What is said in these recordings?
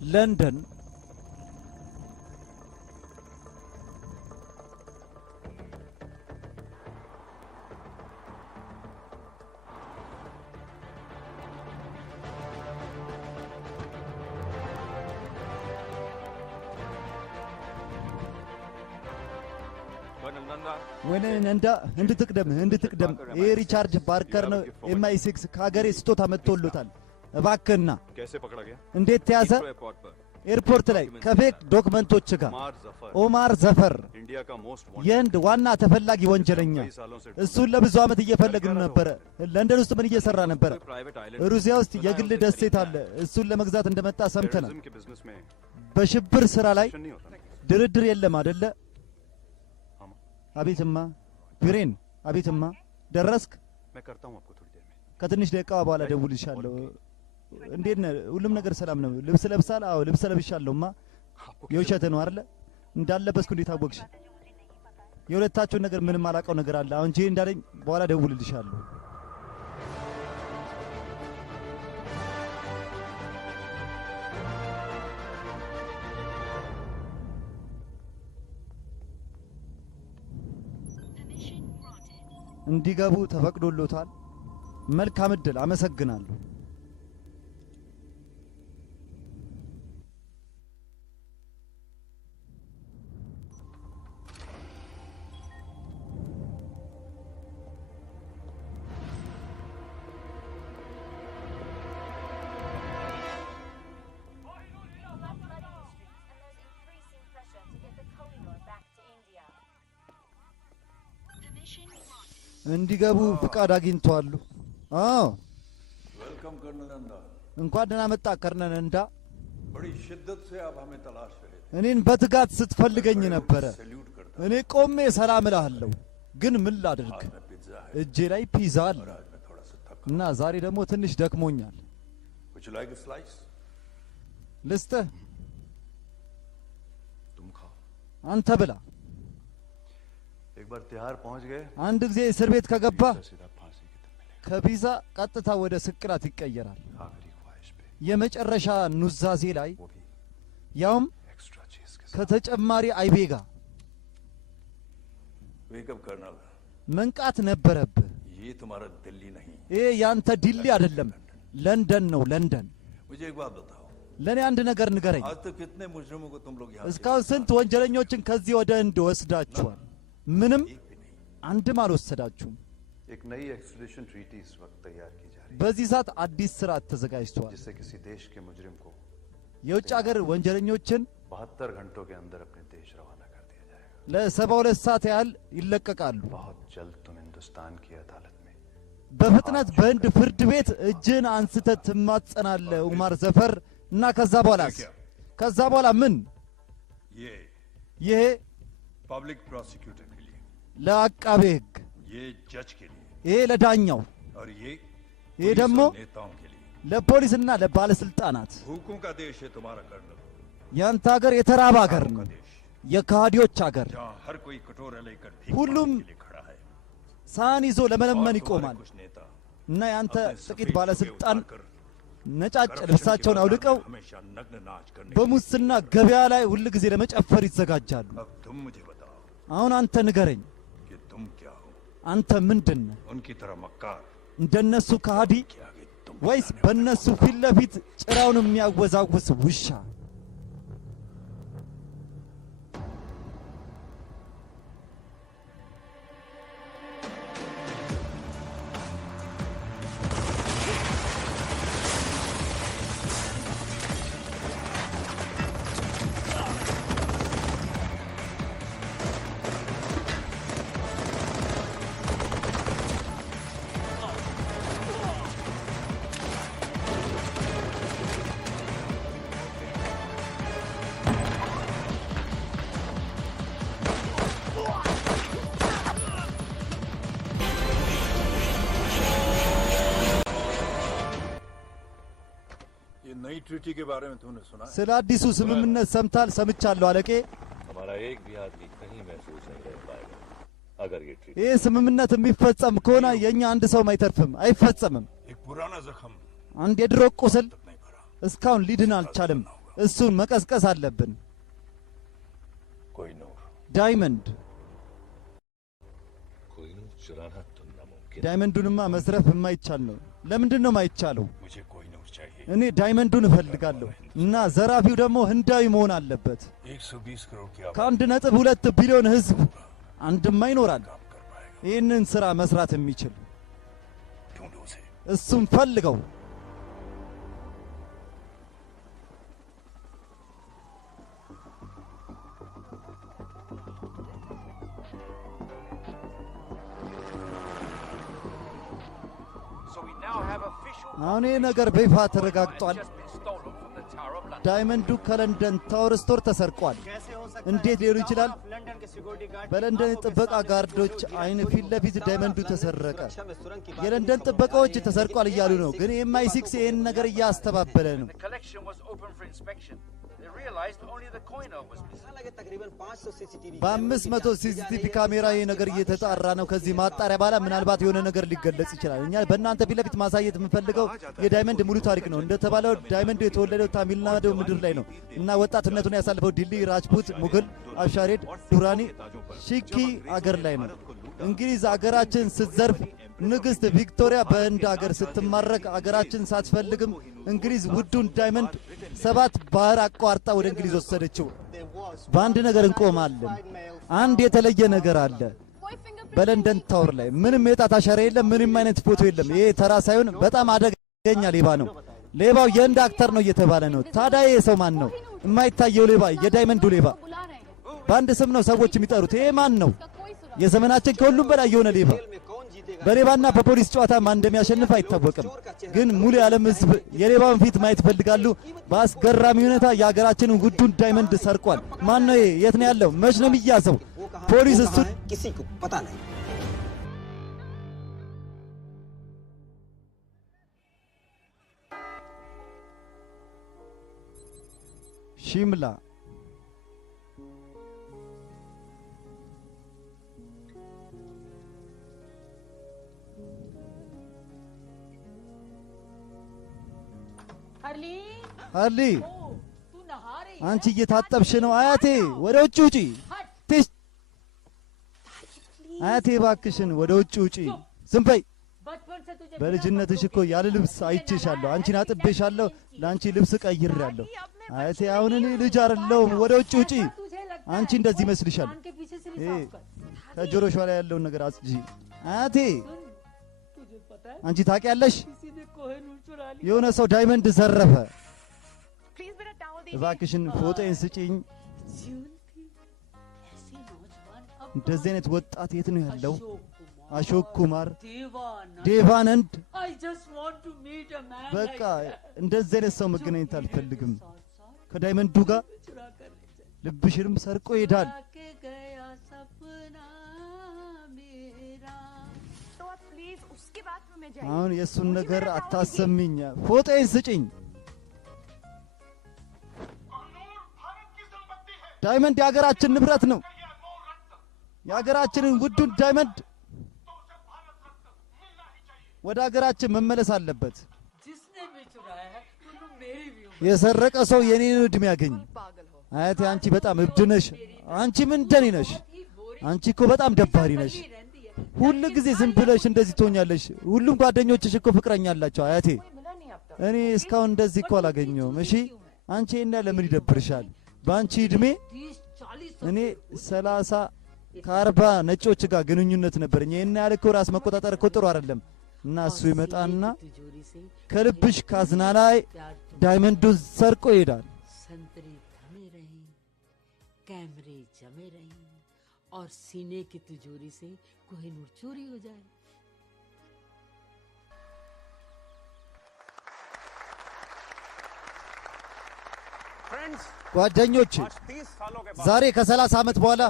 ለንደን ወነንዳ እንድትቅደም ሪቻርድ ባርከር ነው ኤምአይ6 ከሀገሬ ስጦታ መጥቶልታል እባክህና እንዴት ተያዘ ኤርፖርት ላይ ከፌክ ዶክመንቶች ጋር ኦማር ዘፈር የህንድ ዋና ተፈላጊ ወንጀለኛ እሱን ለብዙ ዓመት እየፈለግን ነበር ለንደን ውስጥ ምን እየሰራ ነበር ሩሲያ ውስጥ የግል ደሴት አለ እሱን ለመግዛት እንደመጣ ሰምተናል በሽብር ስራ ላይ ድርድር የለም አይደለ አቤትማ ቢሬን አቤትማ ደረስክ ከትንሽ ደቂቃ በኋላ ደውልልሻለሁ እንዴት ነው ሁሉም ነገር ሰላም ነው ልብስ ለብሳል አዎ ልብስ ለብሻለሁማ የውሸት ነው አይደል እንዳለበስኩ እንዴት አወቅሽ የሁለታችሁ ነገር ምንም አላቀው ነገር አለ አሁን ጄ እንዳለኝ በኋላ ደውልልሻለሁ እንዲገቡ ተፈቅዶሎታል መልካም እድል አመሰግናለሁ እንዲገቡ ፍቃድ አግኝተዋል አዎ welcome colonel Nanda እንኳን ደህና መጣ ከርነል ነንዳ बड़ी शिद्दत से आप हमें तलाश रहे थे እኔን በትጋት ስትፈልገኝ ነበር እኔ ቆሜ ሰላም እልሃለሁ ግን ምን ላድርግ እጄ ላይ ፒዛ አለ እና ዛሬ ደግሞ ትንሽ ደክሞኛል Would you like a slice? ልስጥህ तुम खाओ አንተ ብላ एक बार तिहाड़ पहुंच गए አንድ ጊዜ እስር ቤት ከገባ सीधा फांसी की तरफ मिलेगा ከፒዛ ቀጥታ ወደ ስቅላት ይቀየራል आखिरी ख्वाहिश पे የመጨረሻ ኑዛዜ ላይ वो भी ያውም एक्स्ट्रा चीज के साथ ከተጨማሪ አይቤ ጋር वेकअप कर्नल መንቃት ነበረብህ ये तुम्हारा दिल्ली नहीं ይሄ ያንተ ዲሊ አይደለም ለንደን ነው ለንደን मुझे एक बात बताओ ለኔ አንድ ነገር ንገረኝ आज तक कितने मुजरिमों को तुम लोग यहाँ እስካሁን ስንት ወንጀለኞችን ከዚህ ወደ ህንድ ወስዳችኋል ምንም አንድም አልወሰዳችሁም एक नई एक्सट्रेडिशन ट्रीटी इस वक्त तैयार की जा रही በዚህ ሰዓት አዲስ ስርዓት ተዘጋጅቷል है जिससे किसी देश के मुजरिम को የውጭ ሀገር ወንጀለኞችን 72 घंटों के अंदर अपने देश रवाना कर दिया जाएगा ለ72 ሰዓት ያህል ይለቀቃሉ बहुत जल्द तुम हिंदुस्तान की अदालत में በፍጥነት በህንድ ፍርድ ቤት እጅን አንስተህ ትማጸናለህ ኡማር ዘፈር እና ከዛ በኋላ ምን ይሄ पब्लिक प्रोसिक्यूटर के लिए ለአቃቤ ህግ ये जज के लिए ይሄ ለዳኛው और ये ይሄ ደግሞ नेताओं के लिए ለፖሊስና ለባለስልጣናት भूखों का देश है तुम्हारा कर्नल ያንተ ሀገር የተራበ ሀገር का ነው देश የካህዲዎች ሀገር जहाँ हर कोई कटोरा लेकर ሁሉም के लिए खड़ा है ሳህን ይዞ ለመለመን और ይቆማል कुछ नेता እና ያንተ अपने ጥቂት सफेद ባለስልጣን कपड़े उतारकर ነጫጭ corruption ልብሳቸውን के አውልቀው मैदान में हमेशा नग्न नाच करने በሙስና ገበያ ላይ ሁሉ ጊዜ ለመጨፈር ይዘጋጃሉ अब तुम मुझे बताओ አሁን አንተ ንገረኝ कि तुम क्या हो አንተ ምንድነህ उनकी तरह मक्कार እንደነሱ ከሃዲ के आगे तुम ወይስ በእነሱ ፊት ለፊት ጭራውን የሚያወዛውስ ውሻ नई ट्रीटी के बारे में तुमने सुना है? ስለ አዲሱ ስምምነት ሰምታል ሰምቻለሁ አለቄ हमारा एक भी आदमी कहीं महसूस नहीं रह पाएगा अगर ये ट्रीटी ይህ ስምምነት የሚፈጸም ከሆነ የኛ አንድ ሰው አይተርፍም አይፈጸምም एक पुराना जख्म አንድ የድሮ ቁስል तक नहीं भरा እስካሁን ሊድን አልቻለም እሱን መቀስቀስ አለብን። कोई नूर ዳይመንድ कोई नूर चुराना तो नामुमकिन ዳይመንዱንማ መስረፍ የማይቻል ነው። ለምንድን ነው የማይቻለው? मुझे कोई नूर चाहिए እኔ ዳይመንዱን እፈልጋለሁ እና ዘራፊው ደግሞ ህንዳዊ መሆን አለበት። 120 करोड़ की आबादी ከ1.2 ቢሊዮን ህዝብ አንድማ ይኖራል काम कर पाएगा ይህንን ስራ መስራት የሚችል ढूंढो उसे እሱም ፈልገው። አሁን ይህ ነገር በይፋ ተረጋግጧል። ዳይመንዱ ከለንደን ታወር ስቶር ተሰርቋል። እንዴት ሊሆን ይችላል? በለንደን ጥበቃ ጋርዶች አይን ፊት ለፊት ዳይመንዱ ተሰረቀ። የለንደን ጥበቃዎች ተሰርቋል እያሉ ነው፣ ግን MI6 ይህን ነገር እያስተባበለ ነው። በ500 CCTV ካሜራ ይህ ነገር እየተጣራ ነው። ከዚህ ማጣሪያ በኋላ ምናልባት የሆነ ነገር ሊገለጽ ይችላል። እኛ በእናንተ ፊት ለፊት ማሳየት የምንፈልገው የዳይመንድ ሙሉ ታሪክ ነው። እንደተባለው ዳይመንድ የተወለደው ታሚልናዱ ምድር ላይ ነው እና ወጣትነቱን ያሳልፈው ዲሊ፣ ራጅፑት፣ ሙግል፣ አብሻሬድ፣ ዱራኒ፣ ሺኪ አገር ላይ ነው። እንግሊዝ አገራችን ስትዘርፍ ንግሥት ቪክቶሪያ በህንድ አገር ስትማረክ አገራችን ሳትፈልግም እንግሊዝ ውዱን ዳይመንድ 7 ባህር አቋርጣ ወደ እንግሊዝ ወሰደችው። በአንድ ነገር እንቆማለን። አንድ የተለየ ነገር አለ። በለንደን ታወር ላይ ምንም የጣት አሻራ የለም፣ ምንም አይነት ፎቶ የለም። ይሄ ተራ ሳይሆን በጣም አደገኛ ሌባ ነው። ሌባው የህንድ አክተር ነው እየተባለ ነው። ታዲያ ይሄ ሰው ማን ነው? የማይታየው ሌባ፣ የዳይመንዱ ሌባ። በአንድ ስም ነው ሰዎች የሚጠሩት። ይሄ ማን ነው? የዘመናችን ከሁሉም በላይ የሆነ ሌባ። በሌባና በፖሊስ ጨዋታ ማን እንደሚያሸንፍ አይታወቅም። ግን ሙሉ የዓለም ሕዝብ የሌባውን ፊት ማየት ይፈልጋሉ። በአስገራሚ ሁኔታ የሀገራችንን ውዱን ዳይመንድ ሰርቋል። ማን ነው? የት ነው ያለው? መች ነው የሚያዘው? ፖሊስ እሱ ሺምላ ሀርሊ አንቺ እየታጠብሽ ነው? አያቴ ወደ ውጭ ውጪ። አያቴ እባክሽን ወደ ውጭ ውጪ። ዝም በይ። በልጅነትሽ እኮ ያለ ልብስ አይቼሻለሁ። አንቺን አጥቤሻለሁ። ለአንቺ ልብስ ቀይሬያለሁ። አያቴ አሁን እኔ ልጅ አይደለሁም። ወደ ውጭ ውጪ። አንቺ እንደዚህ ይመስልሻል? ከጆሮሽ ላይ ያለውን ነገር አጽጂ። አያቴ አንቺ ታውቂያለሽ? የሆነ ሰው ዳይመንድ ዘረፈ። እባክሽን ፎቶዬን ስጪኝ። እንደዚህ አይነት ወጣት የት ነው ያለው? አሾክ ኩማር፣ ዴቫነንድ። በቃ እንደዚህ አይነት ሰው መገናኘት አልፈልግም ከዳይመንዱ ጋር። ልብሽንም ሰርቆ ይሄዳል። አሁን የእሱን ነገር አታሰሚኝ። ፎቶዬን ስጪኝ። ዳይመንድ የሀገራችን ንብረት ነው። የሀገራችንን ውዱን ዳይመንድ ወደ ሀገራችን መመለስ አለበት። የሰረቀ ሰው የኔን ዕድሜ ያገኝ። አያቴ አንቺ በጣም እብድ ነሽ። አንቺ ምን እንደኔ ነሽ? አንቺ እኮ በጣም ደባሪ ነሽ። ሁሉ ጊዜ ዝም ብለሽ እንደዚህ ትሆኛለሽ። ሁሉም ጓደኞችሽ እኮ ፍቅረኛ አላቸው። አያቴ እኔ እስካሁን እንደዚህ እኮ አላገኘሁም። እሺ አንቺ እና ለምን ይደብርሻል? በአንቺ ዕድሜ እኔ 30 ከ40 ነጮች ጋር ግንኙነት ነበረኝ። ይሄን ያህል እኮ ራስ መቆጣጠር እኮ ጥሩ አይደለም። እና እሱ ይመጣና ከልብሽ ካዝና ላይ ዳይመንዱን ሰርቆ ይሄዳል። कैमरे जमे रहे और सीने की तिजोरी से कोहिनूर चोरी हो जाए। ጓደኞች ዛሬ ከ30 ዓመት በኋላ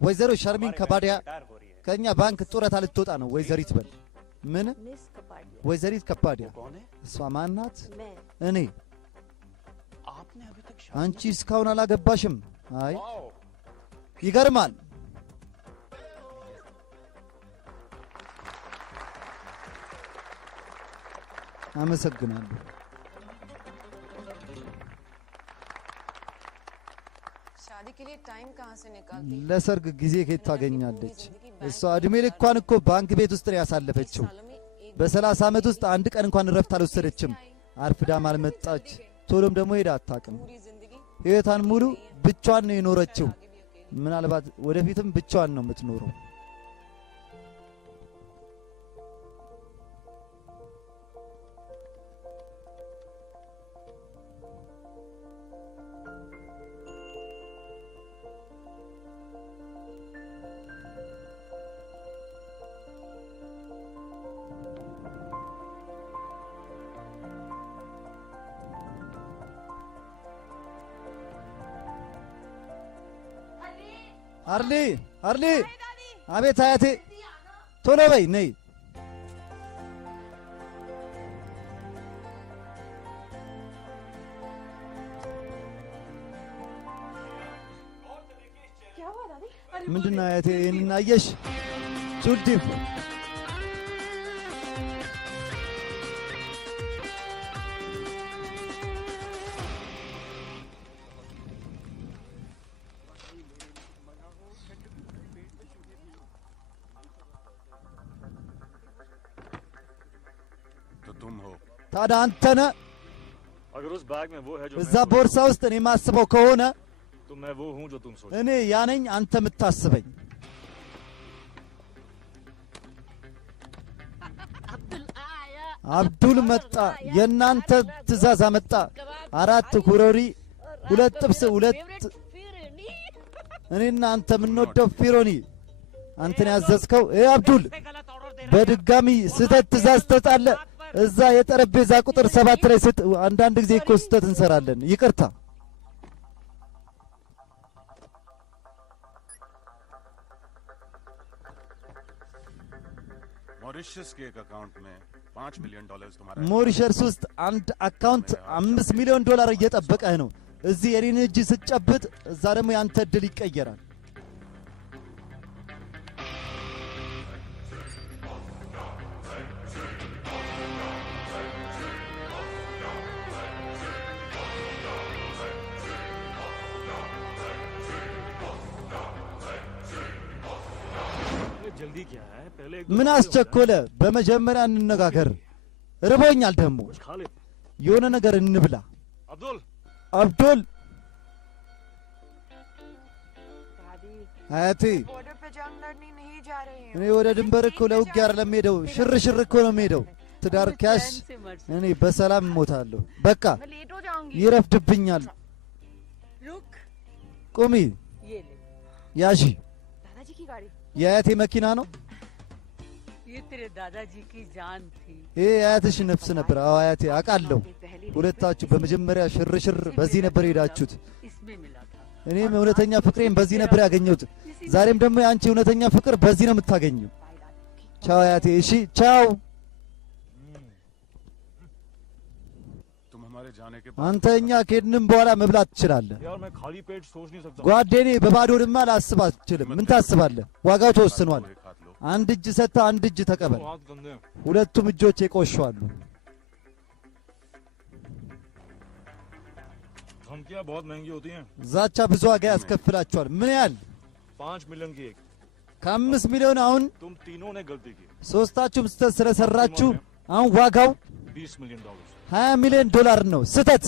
ወይዘሮ ሸርሚን ከባዲያ ከኛ ባንክ ጡረታ ልትወጣ ነው። ወይዘሪት በል ምን? ወይዘሪት ከባዲያ። እሷ ማናት? እኔ። አንቺ እስካሁን አላገባሽም? አይ ይገርማል። አመሰግናለሁ። ለሰርግ ጊዜ ከየት ታገኛለች? እሷ እድሜ ልኳን እኮ ባንክ ቤት ውስጥ ነው ያሳለፈችው። በ30 ዓመት ውስጥ አንድ ቀን እንኳን ረፍት አልወሰደችም። አርፍዳም አልመጣች፣ ቶሎም ደግሞ ሄዳ አታውቅም። ሕይወቷን ሙሉ ብቻዋን ነው የኖረችው። ምናልባት ወደፊትም ብቻዋን ነው የምትኖረው። አርሊ አርሊ፣ አቤት አያቴ፣ ቶሎ በይ ነይ። ምንድነው አያቴ? ይህንን አየሽ? ቹልዲም ታዲያ አንተ ነህ? እዛ ቦርሳ ውስጥ እኔ የማስበው ከሆነ እኔ ያነኝ አንተ የምታስበኝ። አብዱል መጣ፣ የእናንተ ትእዛዝ አመጣ። 4 ኩሮሪ፣ 2 ጥብስ፣ 2 እኔና አንተ የምንወደው ፊሮኒ። አንተን ያዘዝከው አብዱል፣ በድጋሚ ስህተት ትእዛዝ ትሰጣለህ። እዛ የጠረጴዛ ቁጥር 7 ላይ አንዳንድ ጊዜ እኮ ስህተት እንሰራለን። ይቅርታ። ሞሪሸስ ውስጥ አንድ አካውንት $5 ሚሊዮን እየጠበቀህ ነው። እዚህ የኔን እጅ ስትጨብጥ፣ እዛ ደግሞ ያንተ እድል ይቀየራል። ምን አስቸኮለ? በመጀመሪያ እንነጋገር። ርቦኛል፣ ደግሞ የሆነ ነገር እንብላ። አብዱል አያቴ፣ እኔ ወደ ድንበር እኮ ለውጊያ አይደለም የምሄደው፣ ሽርሽር እኮ ነው የምሄደው። ትዳር ካሽ እኔ በሰላም እሞታለሁ። በቃ ይረፍድብኛል። ቁሚ፣ ያዢ። የአያቴ መኪና ነው። ይሄ አያትሽ ነፍስ ነበር። አዎ አያቴ፣ አውቃለሁ። ሁለታችሁ በመጀመሪያ ሽርሽር በዚህ ነበር ሄዳችሁት። እኔም እውነተኛ ፍቅሬን በዚህ ነበር ያገኘሁት። ዛሬም ደግሞ የአንቺ እውነተኛ ፍቅር በዚህ ነው የምታገኘው። ቻው አያቴ። እሺ ቻው። አንተ እኛ ከሄድንም በኋላ መብላት ትችላለህ። ጓዴኔ በባዶ ድማ ላስብ አትችልም። ምን ታስባለህ? ዋጋው ተወስኗል። አንድ እጅ ሰጥተህ አንድ እጅ ተቀበል። ሁለቱም እጆች ይቆሸዋሉ። ዛቻ ብዙ ዋጋ ያስከፍላችኋል። ምን ያህል? 5 ሚሊዮን። አሁን ሶስታችሁም ስህተት ስለሰራችሁ አሁን ዋጋው $20 ሚሊዮን ነው። ስህተት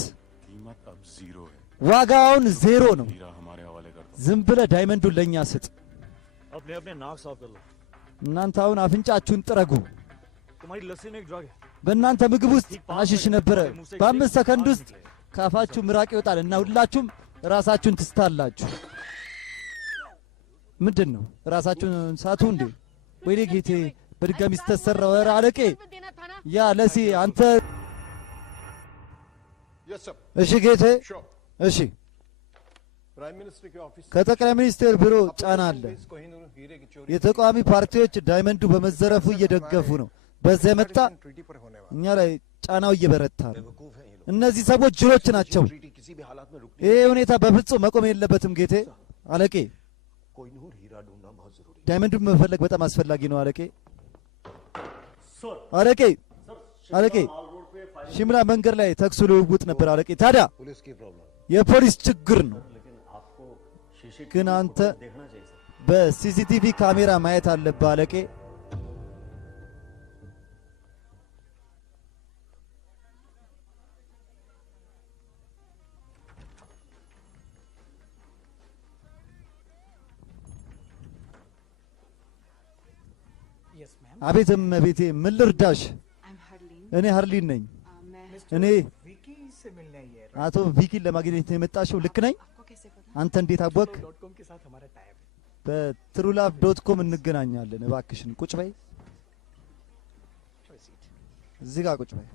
ዋጋውን 0 ነው። ዝም ብለህ ዳይመንዱን ለእኛ ስጥ። እናንተ አሁን አፍንጫችሁን ጥረጉ። በእናንተ ምግብ ውስጥ አሽሽ ነበረ። በ5 ሰከንድ ውስጥ ካፋችሁ ምራቅ ይወጣል እና ሁላችሁም ራሳችሁን ትስታላችሁ። ምንድን ነው ራሳችሁን ሳቱ እንዴ? ወይኔ ጌቴ፣ በድጋሚ ስተሰራ። ወራ አለቄ፣ ያ ለሲ አንተ። እሺ ጌቴ፣ እሺ። ከጠቅላይ ሚኒስቴር ቢሮ ጫና አለ። የተቃዋሚ ፓርቲዎች ዳይመንዱ በመዘረፉ እየደገፉ ነው። በዚያ መጣ እኛ ላይ ጫናው እየበረታ ነው። እነዚህ ሰዎች ጅሎች ናቸው። ይሄ ሁኔታ በፍጹም መቆም የለበትም ጌቴ። አለቄ፣ ዳይመንዱን መፈለግ በጣም አስፈላጊ ነው አለቄ። አለቄ፣ አለቄ፣ ሽምላ መንገድ ላይ ተኩስ ልውውጥ ነበር አለቄ። ታዲያ የፖሊስ ችግር ነው። ግን አንተ በሲሲቲቪ ካሜራ ማየት አለብህ አለቄ። አቤት እመቤቴ፣ ምን ልርዳሽ? እኔ ሀርሊን ነኝ። እኔ አቶ ቪኪን ለማግኘት የመጣሽው ልክ ነኝ? አንተ እንዴት አወቅ? በትሩላቭ.com እንገናኛለን። እባክሽን ቁጭ በይ፣ እዚህ ጋር ቁጭ በይ።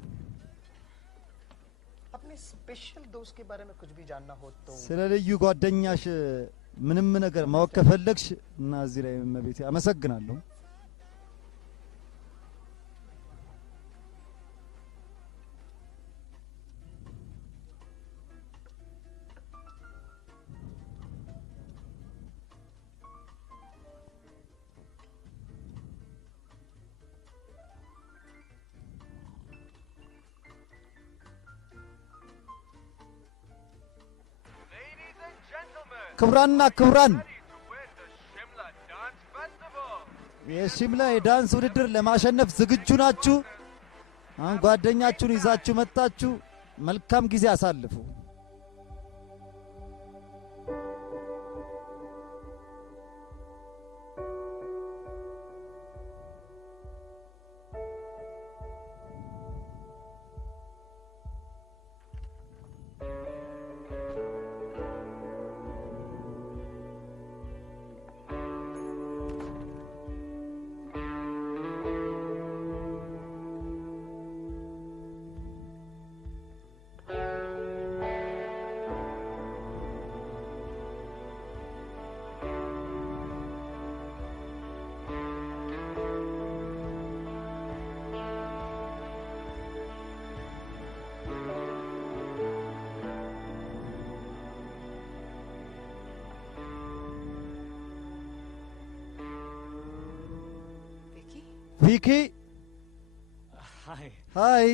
ስለ ልዩ ጓደኛሽ ምንም ነገር ማወቅ ከፈለግሽ እና እዚህ ላይ እመቤቴ አመሰግናለሁ። ክቡራንና ክቡራን የሺምላ የዳንስ ውድድር ለማሸነፍ ዝግጁ ናችሁ? አሁን ጓደኛችሁን ይዛችሁ መጣችሁ መልካም ጊዜ አሳልፉ። ቪኪ ሃይ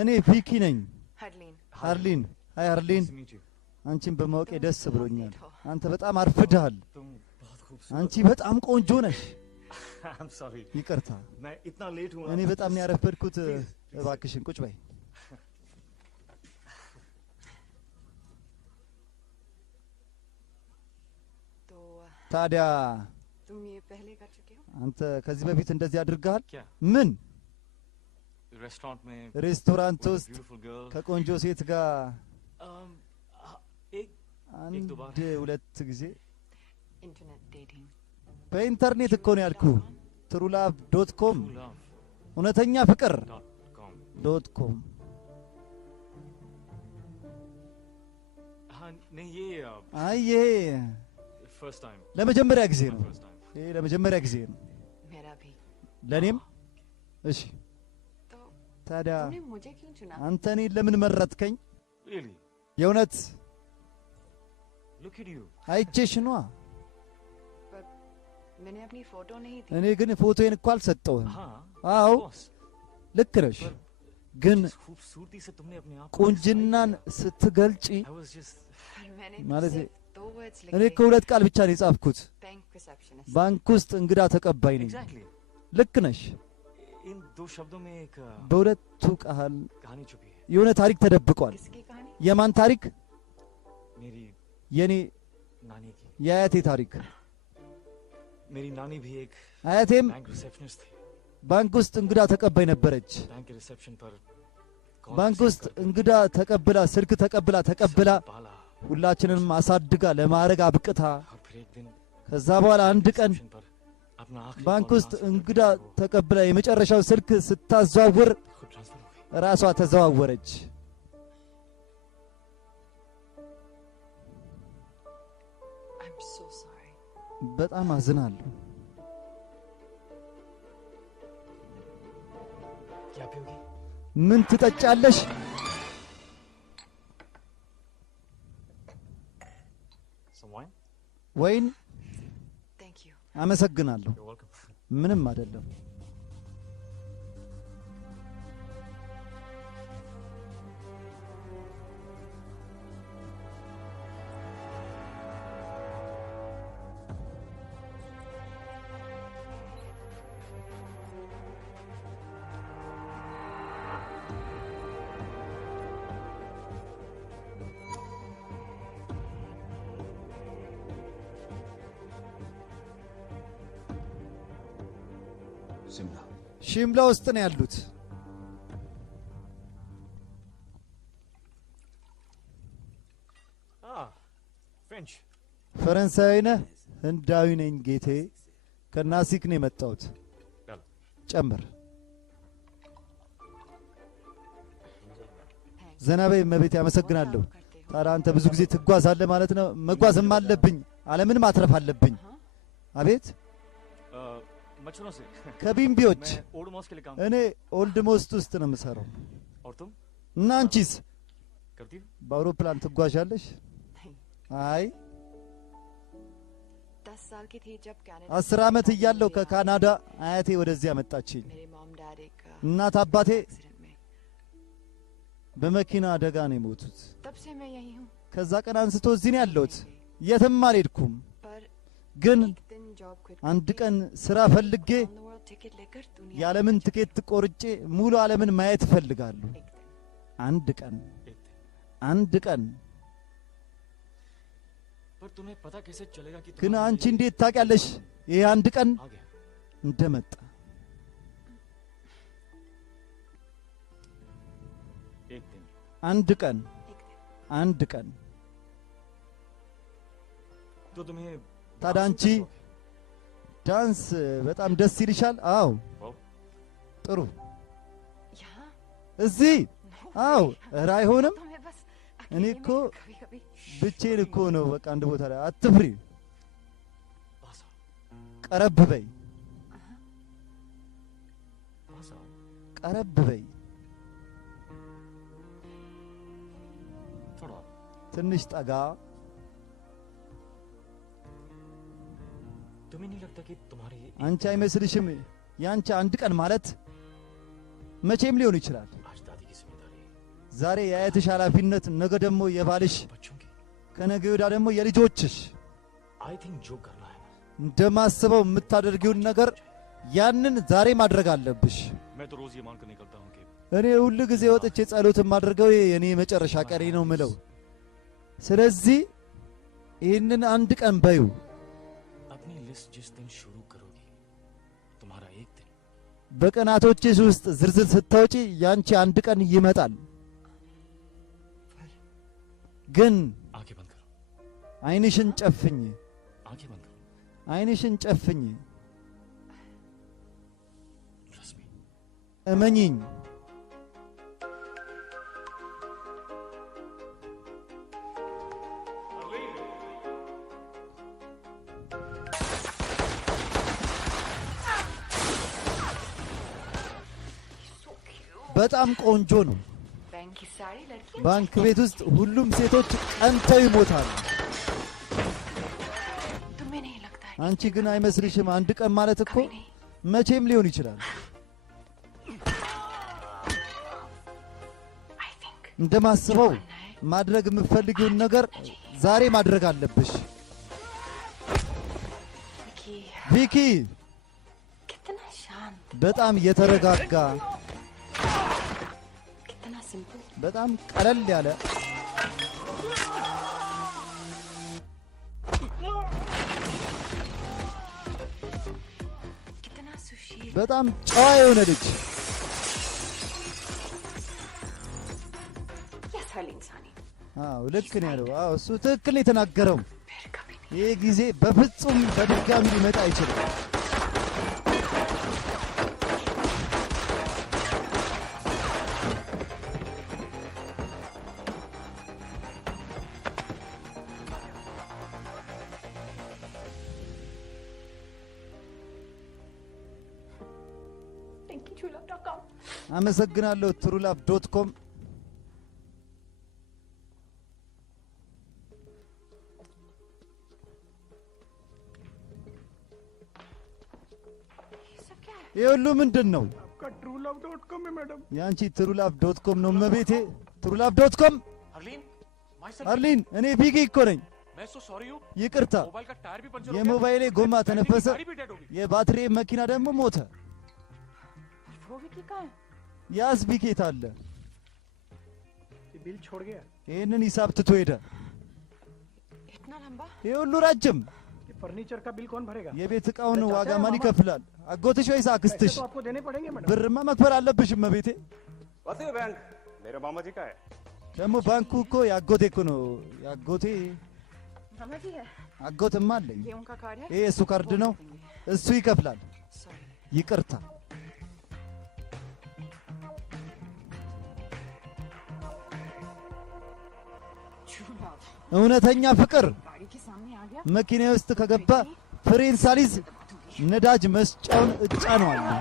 እኔ ቪኪ ነኝ። ሃርሊን ሃይ ሃርሊን፣ አንቺን በማወቄ ደስ ብሎኛል። አንተ በጣም አርፍደሃል። አንቺ በጣም ቆንጆ ነሽ። ይቅርታ እኔ በጣም ነው ያረፈድኩት። እባክሽን ቁጭ በይ። ታዲያ አንተ ከዚህ በፊት እንደዚህ አድርገሃል? ምን ሬስቶራንት ውስጥ ከቆንጆ ሴት ጋር አንድ ሁለት ጊዜ በኢንተርኔት እኮ ነው ያልኩህ። ትሩላቭ.com እውነተኛ ፍቅር .com። አይ ይሄ ለመጀመሪያ ጊዜ ነው። ይሄ ለመጀመሪያ ጊዜ ነው ለኔም። እሺ ታዲያ አንተ እኔን ለምን መረጥከኝ? የእውነት አይቼሽ ነዋ። እኔ ግን ፎቶዬን እኮ አልሰጠውህም። አዎ ልክ ነሽ፣ ግን ቁንጅናን ስትገልጪ ማለት እኔ እኮ ሁለት ቃል ብቻ ነው የጻፍኩት። ባንክ ውስጥ እንግዳ ተቀባይ ነኝ። ልክ ነሽ። በሁለቱ ቃል የሆነ ታሪክ ተደብቋል። የማን ታሪክ? የኔ የአያቴ ታሪክ። አያቴም ባንክ ውስጥ እንግዳ ተቀባይ ነበረች። ባንክ ውስጥ እንግዳ ተቀብላ ስልክ ተቀብላ ሁላችንንም አሳድጋ ለማዕረግ አብቅታ ከዛ በኋላ አንድ ቀን ባንክ ውስጥ እንግዳ ተቀብላ የመጨረሻው ስልክ ስታዘዋውር ራሷ ተዘዋወረች። በጣም አዝናለሁ። ምን ትጠጫለሽ? ወይን? አመሰግናለሁ። ምንም አይደለም። शिमला ሽምላ ውስጥ ነው ያሉት። फ्रेंच ፈረንሳዊ ነህ? ህንዳዊ ነኝ ጌቴ። ከናሲክ ነው የመጣሁት። ጨምር። ዘናበይ እመቤቴ አመሰግናለሁ። ታዲያ አንተ ብዙ ጊዜ ትጓዛለህ ማለት ነው? መጓዝም አለብኝ፣ ዓለምን ማትረፍ አለብኝ። አቤት मच्छरों से ከቢምቢዎች मैं ओडोमॉस के लिए काम እኔ ኦልድሞስት ውስጥ ነው የምሰራው። और तुम እና አንቺስ करती हो? በአውሮፕላን ትጓዣለሽ? አይ 10 साल की थी जब कनाडा 10 ዓመት እያለሁ ከካናዳ አያቴ ወደዚህ ያመጣችኝ። मेरे मॉम डैड एक እናት አባቴ एक्सीडेंट में በመኪና አደጋ ነው የሞቱት። तब से मैं यही हूँ ከዛ ቀን አንስቶ እዚህ ነው ያለሁት። የትም አልሄድኩም። पर ግን एक दिन job quit አንድ ቀን ስራ ፈልጌ on the world ticket लेकर दुनिया የዓለምን ትኬት ቆርጬ ሙሉ ዓለምን ማየት እፈልጋለሁ። एक दिन አንድ ቀን एक दिन አንድ ቀን पर तुम्हें पता कैसे चलेगा कि ግን तुम्हारा አንቺ ये እንዴት ታውቂያለሽ ይሄ አንድ ቀን आ गया? እንደመጣ? एक दिन አንድ ቀን एक दिन አንድ ቀን तो तुम्हें ታዲያ አንቺ ዳንስ በጣም ደስ ይልሻል? አዎ वाओ, ጥሩ። यहाँ እዚህ አዎ ኧረ አይሆንም። तो मैं बस እኔ अकेले እኮ में कभी-कभी ብቻዬን እኮ ነው በቃ አንድ ቦታ ላይ። አትፍሪ፣ पास आओ, ቀረብ በይ፣ पास आओ। ቀረብ በይ፣ थोड़ा ትንሽ ጠጋ። तुम्हें नहीं लगता कि तुम्हारी አንቺ አይመስልሽም ያንቺ አንድ ቀን ማለት መቼም ሊሆን ይችላል። आज दादी की जिम्मेदारी ዛሬ የአያትሽ ኃላፊነት፣ ነገ ደግሞ የባልሽ፣ बच्चों की ከነገ ወዲያ ደግሞ የልጆችሽ። आई थिंक जो करना है ना እንደማስበው የምታደርጊውን ነገር ያንን ዛሬ ማድረግ አለብሽ። मैं तो रोज ये मान कर निकलता हूँ कि እኔ ሁሉ ጊዜ ወጥቼ ጸሎት የማደርገው የኔ መጨረሻ ቀኔ ነው ምለው። ስለዚህ ይህንን አንድ ቀን በዩ። अपनी लिस्ट जिस दिन शुरू करोगी तुम्हारा एक दिन በቀናቶችሽ ውስጥ ዝርዝር ስታወጪ ያንቺ አንድ ቀን ይመጣል። ግን आंखें बंद करो, ዓይንሽን ጨፍኝ፣ आंखें बंद करो। ዓይንሽን ጨፍኝ፣ ट्रस्ट मी, እመኚኝ። በጣም ቆንጆ ነው። बैंक की सारी लड़कियां ባንክ ቤት ውስጥ ሁሉም ሴቶች ቀንተው ይሞታሉ። तुम्हें नहीं लगता है አንቺ ግን አይመስልሽም? አንድ ቀን ማለት እኮ कभी नहीं መቼም ሊሆን ይችላል። आई थिंक እንደማስበው ማድረግ የምትፈልጊውን ነገር ዛሬ ማድረግ አለብሽ። कि ቪኪ कितना शांत በጣም የተረጋጋ कितना सिंपल በጣም ቀለል ያለ कितना सुशील በጣም ጨዋ የሆነ ልጅ። या साल इंसानी አዎ ልክ ነው ያለው። አዎ እሱ ትክክል ነው የተናገረው። फिर कभी नहीं ይህ ጊዜ በፍጹም በድጋሚ ሊመጣ አይችልም። थैंक यू chula.com አመሰግናለሁ ትሩላቭ.com። ये सब क्या है ይህ ሁሉ ምንድን ነው? आपका truelove.com है मैडम। የአንቺ ትሩላቭ.com ነው እመቤቴ። ትሩላቭ.com። हरलीन माय सन አርሊን እኔ ቪኪ እኮ ነኝ። मैं सो सॉरी हूँ ይቅርታ मोबाइल का टायर भी पंचर हो गया የሞባይሌ ጎማ ተነፈሰ፣ गाड़ी भी डेड हो गई የባትሪ መኪና ደግሞ ሞተ። वो भी की कहाँ है ያስ ቪኬት አለ። ये बिल छोड़ गया। ይህንን ሂሳብ ትቶ ሄደ። इतना लंबा ይህ ሁሉ ረጅም ये फर्नीचर का बिल कौन भरेगा? የቤት ዕቃውን ዋጋ ማን ይከፍላል? አጎትሽ ወይስ አክስትሽ? तो आपको देने पड़ेंगे मैडम। ብርማ መክፈል አለብሽ እመቤቴ። वैसे बैंक मेरे मामा जी का है। ደግሞ ባንኩ እኮ ያጎቴ እኮ ነው። ያጎቴ मामा जी है। አጎትማ አለኝ። ये उनका कार्ड है। ይሄ እሱ ካርድ ነው፣ እሱ ይከፍላል። ይቅርታ እውነተኛ ፍቅር गाड़ी के सामने आ गया। መኪና ውስጥ ከገባ ፍሬን ሳሊዝ ነዳጅ መስጫውን እጫነዋለሁ።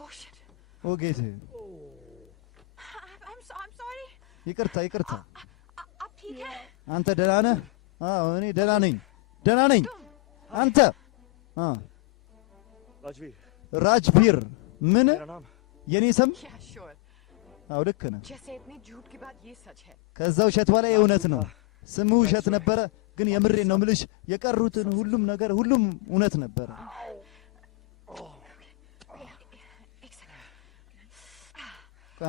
Oh shit. ኦ ጌቴ I'm sorry. ይቅርታ ይቅርታ። आप ठीक है? አንተ ደህና ነህ? አዎ እኔ ደህና ነኝ፣ ደህና ነኝ። አንተ राजवीर ራጅቢር ምን मेरा नाम የኔ ስም? Yeah, sure. አዎ ልክ ነህ። जैसे इतने झूठ के बाद ये सच है। ከዛ ውሸት በላይ እውነት ነው። ስሙ ውሸት ነበረ፣ ግን የምሬን ነው ምልሽ። የቀሩትን ሁሉም ነገር ሁሉም እውነት ነበረ። एक सेकंड।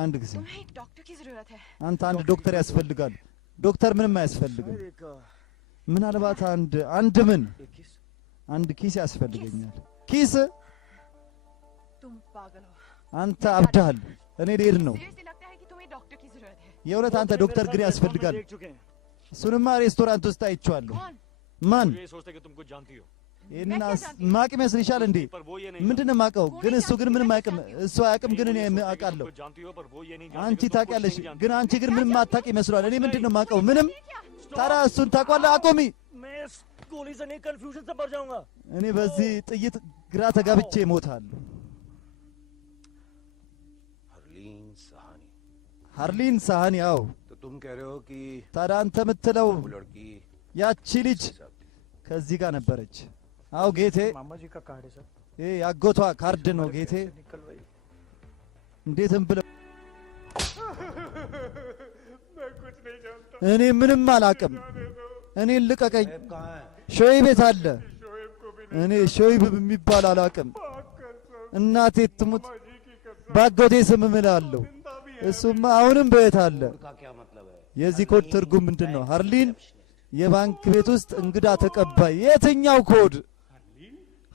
አንድ ጊዜ तुम्हें एक डॉक्टर की जरूरत है। አንተ አንድ ዶክተር ያስፈልጋል። ዶክተር ምንም አያስፈልግም። ምናልባት አንድ ምን አንድ ኪስ ያስፈልገኛል። ኪስ? तुम पागल हो। አንተ አብዳሃል። እኔ ልሄድ ነው። Seriously लगता है कि तुम्हें डॉक्टर की जरूरत है। የእውነት አንተ ዶክተር ግን ያስፈልጋል። እሱንማ ሬስቶራንት ውስጥ አይቼዋለሁ። कौन? ማን? ये सोचते कि तुम कुछ जानती हो ይህንን ማቅ ይመስልሻል እንዴ? पर वो ये नहीं ምንድን ነው የማውቀው? ግን እሱ ግን ምንም አያውቅም። እሱ አያውቅም፣ ግን እኔ አውቃለሁ። कुछ जानती हो पर वो ये नहीं አንቺ जानती कि तुम कुछ ታውቂያለሽ፣ नहीं जानती। ግን አንቺ ግን ምንም አታውቂ ይመስሏል። እኔ ምንድን ነው የማውቀው? ምንም። ታዲያ እሱን ታውቋለህ? አቆሚ። मैं इस गोली से नहीं कंफ्यूजन से मर जाऊंगा। እኔ በዚህ ጥይት ግራ ተጋብቼ እሞታለሁ። हरलीन सहानी। ሃርሊን ሳህኒ? ያው तो तुम कह रहे हो कि ታዲያ አንተ የምትለው वो लड़की ያቺ ልጅ ከዚህ ጋር ነበረች? አው ጌቴ፣ मामा जी का कार्ड है सर। ይሄ ያጎቷ ካርድ ነው ጌቴ። निकलवाइए। እንዴትም ብለው मैं कुछ नहीं जानता। እኔ ምንም አላውቅም። እኔን ልቀቀኝ። कहाँ है? ሾይብ ቤት አለ። शोएब को भी እኔ ሾይብ የሚባል አላውቅም። कसम እናቴ ትሙት मामा जी की कसम ባጎቴ ስም እምላለሁ። जिंदा भी है। እሱማ አሁንም በየት አለ? का क्या मतलब है? የዚህ ኮድ ትርጉም ምንድን ነው? ሃርሊን የባንክ ቤት ውስጥ እንግዳ ተቀባይ። የትኛው ኮድ?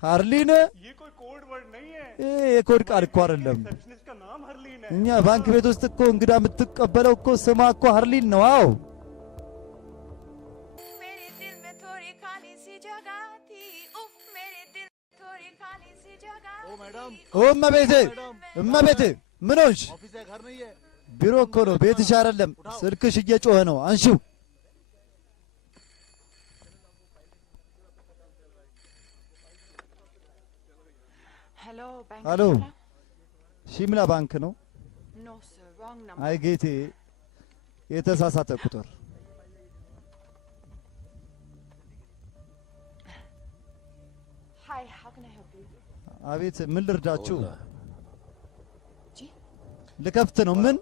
ሃርሊን? ये कोई कोड वर्ड नहीं है। ይሄ የኮድ ቃል እኮ አይደለም። रिसेप्शनिस्ट का नाम हरलीन है। እኛ ባንክ ቤት ውስጥ እኮ እንግዳ የምትቀበለው እኮ ስሟ እኮ ሃርሊን ነው። አዎ मेरे दिल में थोड़ी खाली सी जगह थी। उफ मेरे दिल में थोड़ी खाली सी जगह थी। ኦ እመቤቴ፣ እመቤቴ ምን ሆንሽ? ቢሮ እኮ ነው፣ ቤትሽ አይደለም። ስልክሽ እየጮኸ ነው፣ አንሺው። हेलो बैंक हेलो। से बोल रहा? ሺምላ ባንክ ነው? No sir wrong number. አይ ጌቴ፣ የተሳሳተ ቁጥር። hi how can I help you? አቤት፣ ምን ልርዳችሁ? जी ልከፍት ነው። ምን?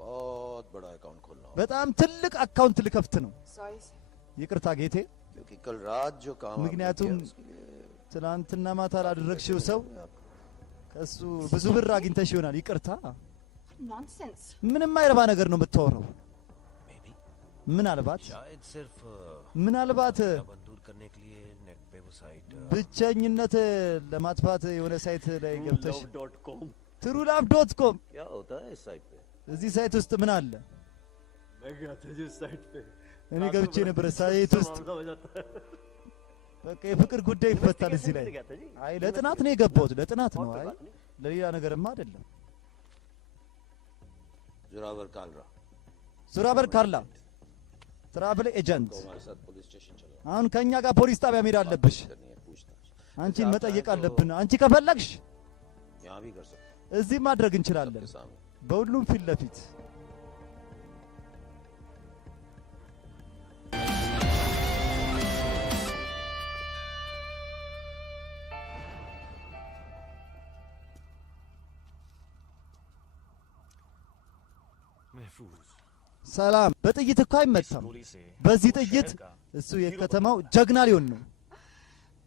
बहुत बड़ा अकाउंट खोलना होगा। በጣም ትልቅ አካውንት ልከፍት ነው። सॉरी सर। ይቅርታ ጌቴ፣ क्योंकि कल रात जो काम आपने ምክንያቱም किया, उसके लिए ትናንትና ማታ ላደረግሽው ሰው ከሱ ብዙ ብር አግኝተሽ ይሆናል። ይቅርታ። नॉनसेंस। ምንም አይረባ ነገር ነው የምታወራው። ምናልባት शायद सिर्फ ምናልባት बंद दूर करने के लिए नेट पे वो साइट ብቸኝነት ለማጥፋት የሆነ ሳይት ላይ ገብተሽ Love.com truelove.com क्या होता है इस साइट पे? እዚህ ሳይት ውስጥ ምን አለ? मैं गया था जिस साइट पे እኔ ገብቼ ነበር ሳይት ውስጥ። मामला हो जाता है। በቃ የፍቅር ጉዳይ ይፈታል እዚህ ላይ። गया था जी। አይ ለጥናት ነው የገባሁት፣ ለጥናት ነው። አይ ለሌላ ነገርማ አይደለም። जोरावर कालरा ዙራበር ካርላ ትራቨል ኤጀንት። तो हमारे साथ पुलिस स्टेशन चलो। አሁን ከኛ ጋር ፖሊስ ጣቢያ መሄድ አለብሽ። करनी है पूछताछ। አንቺን መጠየቅ አለብን። አንቺ ከፈለግሽ यहाँ भी कर सकते እዚህ ማድረግ እንችላለን፣ हैं सामने। በሁሉም ፊት ለፊት። महफूज ሰላም። በጥይት እኮ አይመታም። गोली से በዚህ ጥይት እሱ የከተማው ጀግና ሊሆን ነው።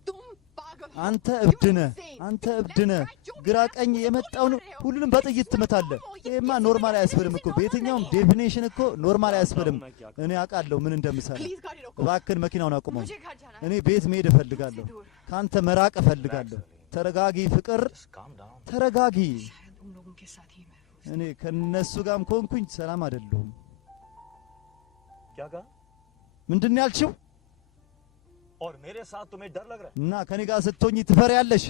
तुम पागल አንተ እብድ ነህ፣ አንተ እብድ ነህ። ግራ ቀኝ የመጣውን ሁሉንም በጥይት ትመታለህ። ይሄማ ኖርማል አያስብልም እኮ በየትኛውም ዴፊኔሽን እኮ ኖርማል አያስብልም። እኔ አውቃለሁ ምን እንደምሰራ። እባክህን መኪናውን አቁመው። እኔ ቤት መሄድ እፈልጋለሁ። ካንተ መራቅ እፈልጋለሁ። ተረጋጊ ፍቅር፣ ተረጋጊ። እኔ ከነሱ ጋርም ኮንኩኝ ሰላም አይደለሁም። ምንድን ነው ያልሽው? और मेरे साथ तुम्हें डर लग रहा है? እና ከኔ ጋር ስትሆኚ ትፈሪያለሽ?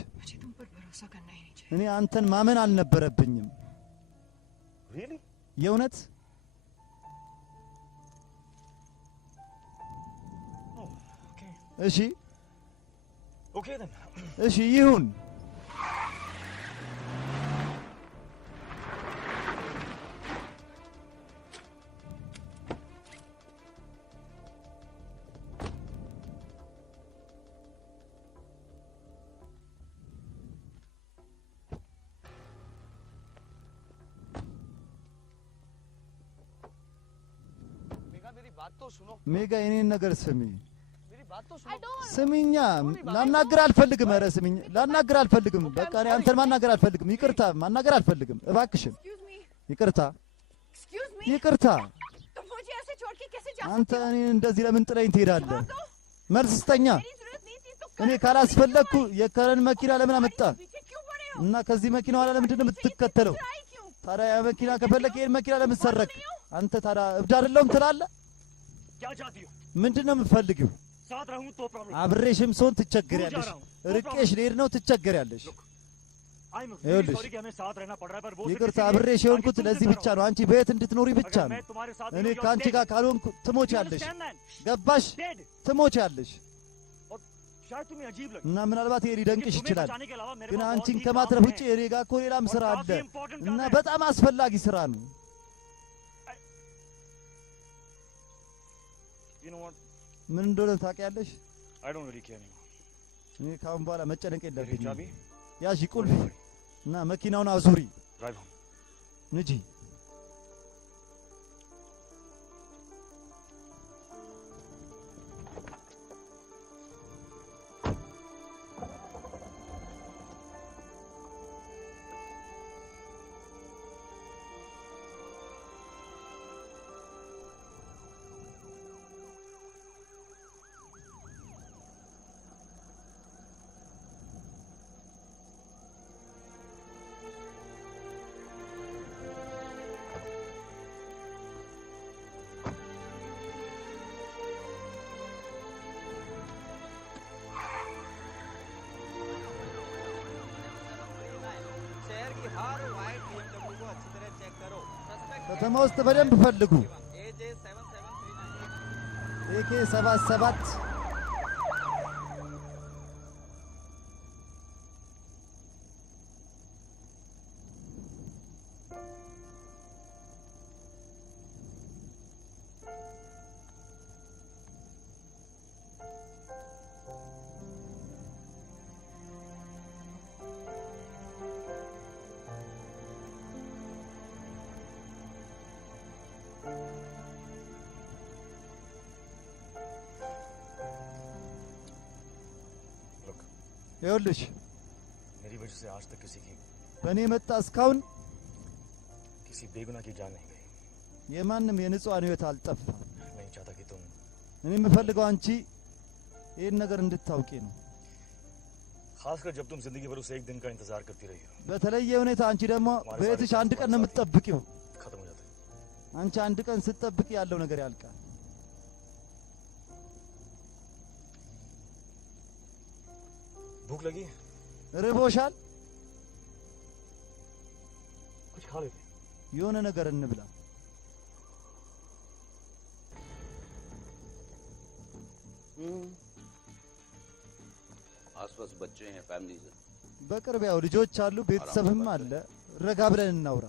እኔ አንተን ማመን አልነበረብኝም። Really? የእውነት እሺ Okay then. እሺ ይሁን። ሜጋ የኔን ነገር ስሚ ስሚኛ። ላናግር አልፈልግም። ኧረ ስሚኝ፣ ላናግር አልፈልግም። በቃ እኔ አንተን ማናገር አልፈልግም። ይቅርታ፣ ማናገር አልፈልግም። እባክሽን ይቅርታ፣ ይቅርታ። አንተ እኔን እንደዚህ ለምን ጥለኝ ትሄዳለህ? መልስ ስጠኛ። እኔ ካላስፈለግኩ የከረን መኪና ለምን አመጣ? እና ከዚህ መኪና ኋላ ለምንድን ነው የምትከተለው? ታዲያ ያ መኪና ከፈለክ ይሄን መኪና ለምን ሰረክ? አንተ ታዲያ እብድ አይደለሁም ትላለህ? ምንድን ነው የምትፈልጊው? አብሬሽም ስሆን ትቸገሪያለሽ። ርቄሽ ልሄድ ነው ትቸገሪያለሽ። ይኸውልሽ ይቅርታ፣ አብሬሽ የሆንኩት ለዚህ ብቻ ነው። አንቺ በየት እንድትኖሪ ብቻ ነው። እኔ ከአንቺ ጋር ካልሆንኩ ትሞቻለሽ። ገባሽ? ትሞቻለሽ። እና ምናልባት ይሄ ሊደንቅሽ ይችላል፣ ግን አንቺን ከማትረፍ ውጭ እኔ ጋር እኮ ሌላም ስራ አለ እና በጣም አስፈላጊ ስራ ነው። ምን እንደሆነ ታውቂያለሽ? እኔ ካሁን በኋላ መጨነቅ የለብኝም። ያዥ ቁልፍ እና መኪናውን አዙሪ ንጂ። ከተማ ውስጥ በደንብ ፈልጉ። AK 77 ይኸውልሽ मेरी वजह से आज तक किसी की በእኔ መጣ እስካሁን किसी बेगुनाह की जान नहीं गई। የማንም የንጹሃን ሕይወት አልጠፋም። नहीं चाहता कि तुम እኔ የምፈልገው አንቺ ይህን ነገር እንድታውቂ ነው። खासकर जब तुम जिंदगी भर उस एक दिन का इंतजार करती रही हो। በተለየ ሁኔታ አንቺ ደግሞ በየትሽ አንድ ቀን ነው የምትጠብቂው። खत्म हो जाता है। አንቺ አንድ ቀን ስትጠብቂ ያለው ነገር ያልቃል። भूख लगी है? ርቦሻል? कुछ खा लेते हैं। የሆነ ነገር እንብላ። आसपास बच्चे हैं, फैमिलीज हैं। በቅርብ ያው ልጆች አሉ፣ ቤተሰብም አለ። ረጋ ብለን እናውራ።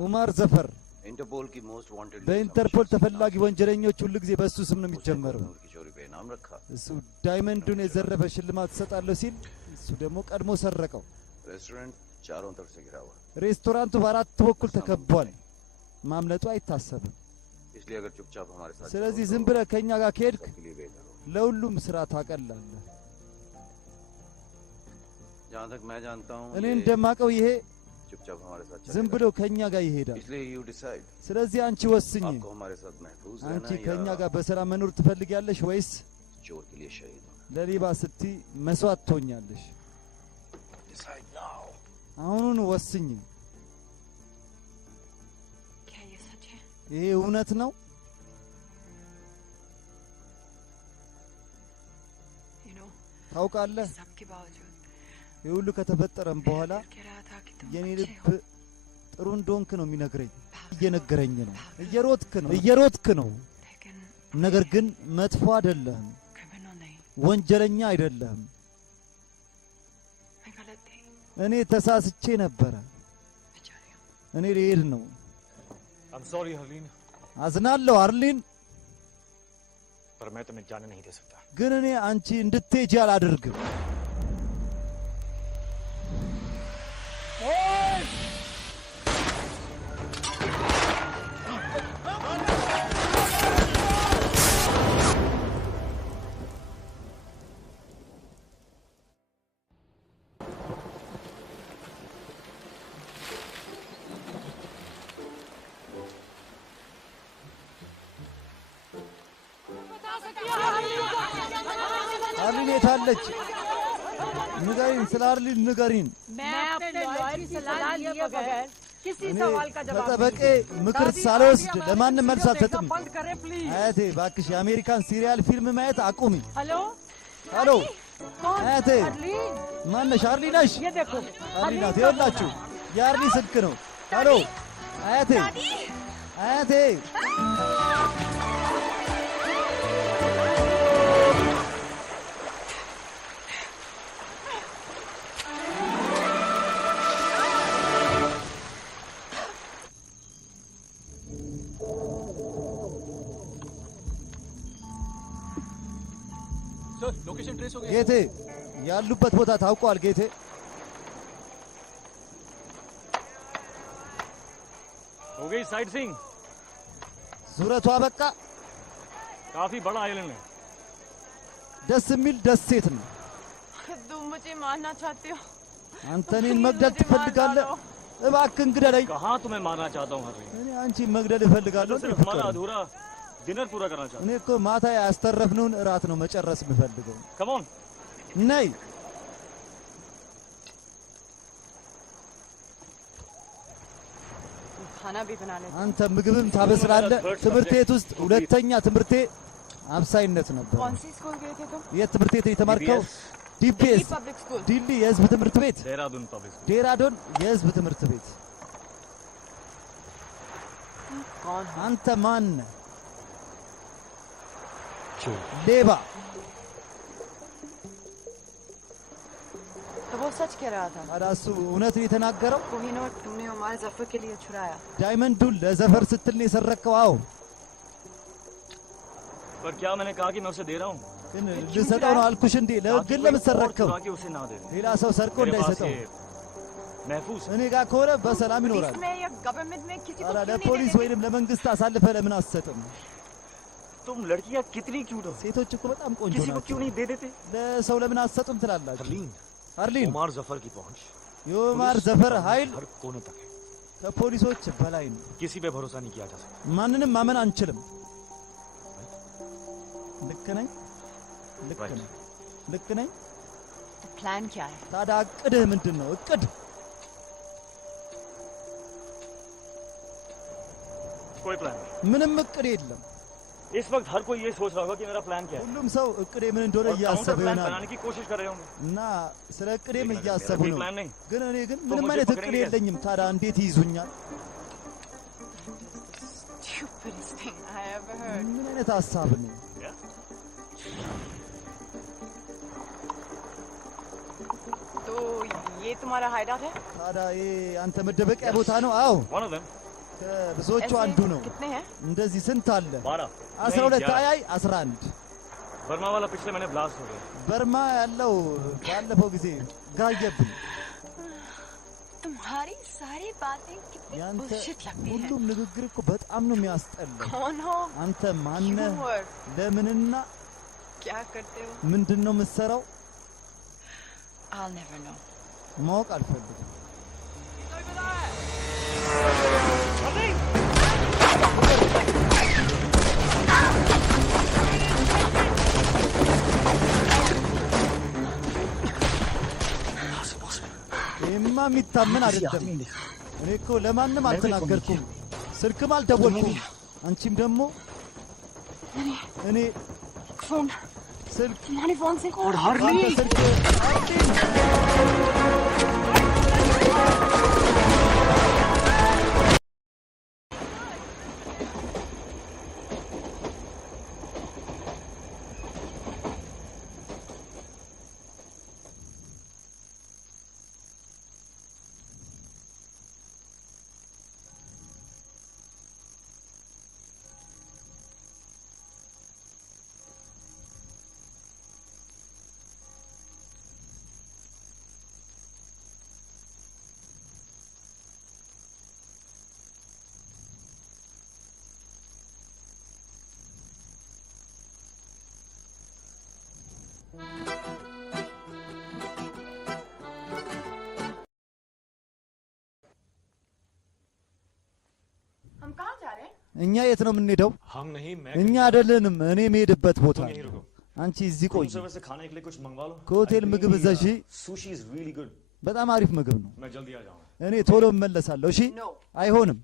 ኡማር ዘፈር इंटरपोल की मोस्ट वांटेड በኢንተርፖል ተፈላጊ ወንጀለኞች ሁሉ ጊዜ በእሱ ስም ነው የሚጀመረው። की चोरी पे नाम रखा। እሱ ዳይመንዱን የዘረፈ ሽልማት እሰጣለሁ ሲል እሱ ደግሞ ቀድሞ ሰረቀው። रेस्टोरेंट चारों तरफ से घिरा हुआ। ሬስቶራንቱ በአራት በኩል ተከቧል። ማምለጡ አይታሰብም። इस इसलिए अगर चुपचाप हमारे साथ ስለዚህ ዝም ብለህ ከኛ ጋር ከሄድክ सबके लिए बेहतर हो। ለሁሉም ስራ ታቀላለህ። जहाँ तक मैं जानता हूँ እኔ ये እንደማቀው ይሄ चुपचाप हमारे साथ ዝም चलेगा। ብሎ ከኛ ጋር ይሄዳል። इसलिए यू डिसाइड ስለዚህ አንቺ ወስኝ። आपको हमारे साथ महफूज አንቺ रहना ከኛ या ጋር በሰላም መኖር ትፈልጊያለሽ ወይስ चोर के लिए शहीद होना? ለሌባ ስቲ መስዋዕት ትሆኛለሽ? Decide now. አሁኑን ወስኝ። क्या ये सच है? ይሄ እውነት ነው? You know, ታውቃለህ सबके बावजूद ይህ ሁሉ ከተፈጠረም በኋላ कह रहा था कि तुम የኔ अच्छे ልብ हो। ጥሩ እንደሆንክ ነው የሚነግረኝ። እየነገረኝ ነው። እየሮጥክ ነው። लेकिन ነገር ግን መጥፎ አይደለህም፣ criminal नहीं, ወንጀለኛ አይደለህም። मैं गलत थी, እኔ ተሳስቼ ነበረ። बेचारी हूँ। እኔ ልሄድ ነው። I'm sorry हरलीन, አዝናለሁ አርሊን፣ पर मैं तुम्हें जाने नहीं दे सकता। ግን እኔ አንቺ እንድትሄጂ አላደርግም። አርሊን የታለች? ንገሪን፣ ስለ አርሊን ንገሪን። मैं अपने लॉयर की सलाह लिए बगैर किसी እኔ सवाल का जवाब ከጠበቄ नहीं ምክር दूंगी। ሳልወስድ ለማንም መልስ वीडियो አልሰጥም። देखना बंद करें प्लीज। አያቴ እባክሽ የአሜሪካን ሲሪያል ፊልም ማየት አቁሚ። हेलो ሄሎ कौन? አያቴ अरलीन, ማነሽ? አርሊ ነሽ? ये देखो አርሊ ናት። का ይኸውላችሁ የአርሊ ስልክ ነው። ሄሎ አያቴ አያቴ सर लोकेशन ट्रेस हो गई। ጌቴ ያሉበት ቦታ ታውቋል? ጌቴ हो गई साइट सीइंग। ዙረቷ በቃ काफी बड़ा आइलैंड है। ደስ የሚል ደሴት ነው። तुम मुझे मारना चाहते हो? አንተ እኔን मगደል ትፈልጋለህ? እባክህ እንግደለኝ። कहाँ तुम्हें मारना चाहता हूँ हरलीन? እኔ አንቺን መግደል እፈልጋለሁ። तो सिर्फ हमारा अधूरा डिनर पूरा करना चाहता እኔ እኮ ማታ ያስተረፍነውን እራት ነው መጨረስ የምፈልገው። हूँ। Come on. ነይ खाना भी बना लेते। አንተ ምግብም ታበስላለህ። ትምህርት ቤት ውስጥ ሁለተኛ ትምህርቴ አብሳይነት ነበር። कौन सी स्कूल गए थे तुम? የት ትምህርት ቤት የተማርከው? दिल्ली ዲፒኤስ पब्लिक स्कूल। ዲሊ የህዝብ ትምህርት ቤት፣ देहरादून पब्लिक। ዴራዶን የህዝብ ትምህርት ቤት። कौन? አንተ ማን ነህ? ሌባ። तो वो सच कह रहा था। ታዲያ እሱ እውነት ነው የተናገረው? कोहिनूर तुमने हमारे जफर के लिए छुड़ाया। ዳይመንዱን ለዘፈር ስትል ነው የሰረከው? አዎ። पर क्या मैंने कहा कि मैं उसे दे रहा हूँ? ግን ልሰጠው ነው አልኩሽ እንዴ? ግን ለምን ሰረከው? चुरा के उसे ना दे। ሌላ ሰው ሰርቆ मेरे पास እንዳይሰጠው። ये महफूज है। እኔ ጋር ከሆነ በሰላም पुलिस ይኖራል። में या गवर्नमेंट में किसी को ታዲያ क्यों नहीं ለፖሊስ देते? ወይንም ለመንግስት አሳልፈ ለምን አትሰጥም? तुम लड़कियाँ कितनी क्यूट हो, ሴቶች እኮ በጣም ቆንጆ किसी को ናቸው። क्यों नहीं दे देते? ለሰው ለምን አትሰጡም ትላላችሁ? አርሊን उमर जफर की पहुंच የኦማር ዘፈር ኃይል हर कोने तक है। ከፖሊሶች በላይ ነው። किसी पे भरोसा नहीं किया जा सकता। ማንንም ማመን አንችልም። ልክ ነኝ? ልክ ነኝ? ልክ ነኝ? तो प्लान क्या है? ታዲያ እቅድህ ምንድን ነው? እቅድ कोई प्लान नहीं। ምንም እቅድ የለም። इस वक्त हर कोई ये सोच रहा होगा कि मेरा प्लान क्या है, ሁሉም ሰው እቅዴ ምን እንደሆነ और काउंटर እያሰበ प्लान ይሆናል बनाने की कोशिश कर रहे होंगे। እና ስለ እቅዴም እያሰቡ कोई ነው። प्लान नहीं। ግን እኔ ግን तो ምንም मुझे አይነት እቅድ पकड़ेंगे የለኝም። ታዲያ እንዴት ይይዙኛል? Stupidest thing I ever heard. ምን አይነት ሀሳብ ነው? तो ये तुम्हारा हाइडआउट है? ታዲያ ይሄ አንተ መደበቂያ ቦታ ነው? አዎ፣ One of them, ከብዙዎቹ ऐसे አንዱ ነው። कितने हैं? እንደዚህ ስንት አለ? 12 12 11। አያይ 11 बर्मा वाला पिछले महीने ब्लास्ट हो गया। በርማ ያለው ባለፈው ጊዜ ጋየብን። तुम्हारी सारी बातें कितनी ያንተ बुllshit लगती हैं। ሁሉም ንግግር እኮ በጣም ነው የሚያስጠላው። कौन हो? አንተ ማነህ? क्यों और ለምንና क्या करते हो? ምንድነው የምትሰራው? I'll never know. ማወቅ አልፈልግም። ይሄማ የሚታመን አይደለም። እኔ እኮ ለማንም አልተናገርኩም፣ ስልክም አልደወልኩም። አንቺም ደግሞ እኔ फोन ስልክ तुम्हारे फोन से አንተ ስልክ हम कहाँ जा रहे हैं? እኛ የት ነው የምንሄደው? हम नहीं मैं እኛ አይደለንም። እኔ የምሄድበት ቦታ तुम यहीं रुको አንቺ እዚህ ቆይ። तुम से खाने के लिए कुछ मंगवा लो ከሆቴል ምግብ እዘዢ። सुशी इज रियली गुड በጣም አሪፍ ምግብ ነው። मैं जल्दी आ जाऊंगा እኔ ቶሎ እመለሳለሁ። እሺ No. አይሆንም።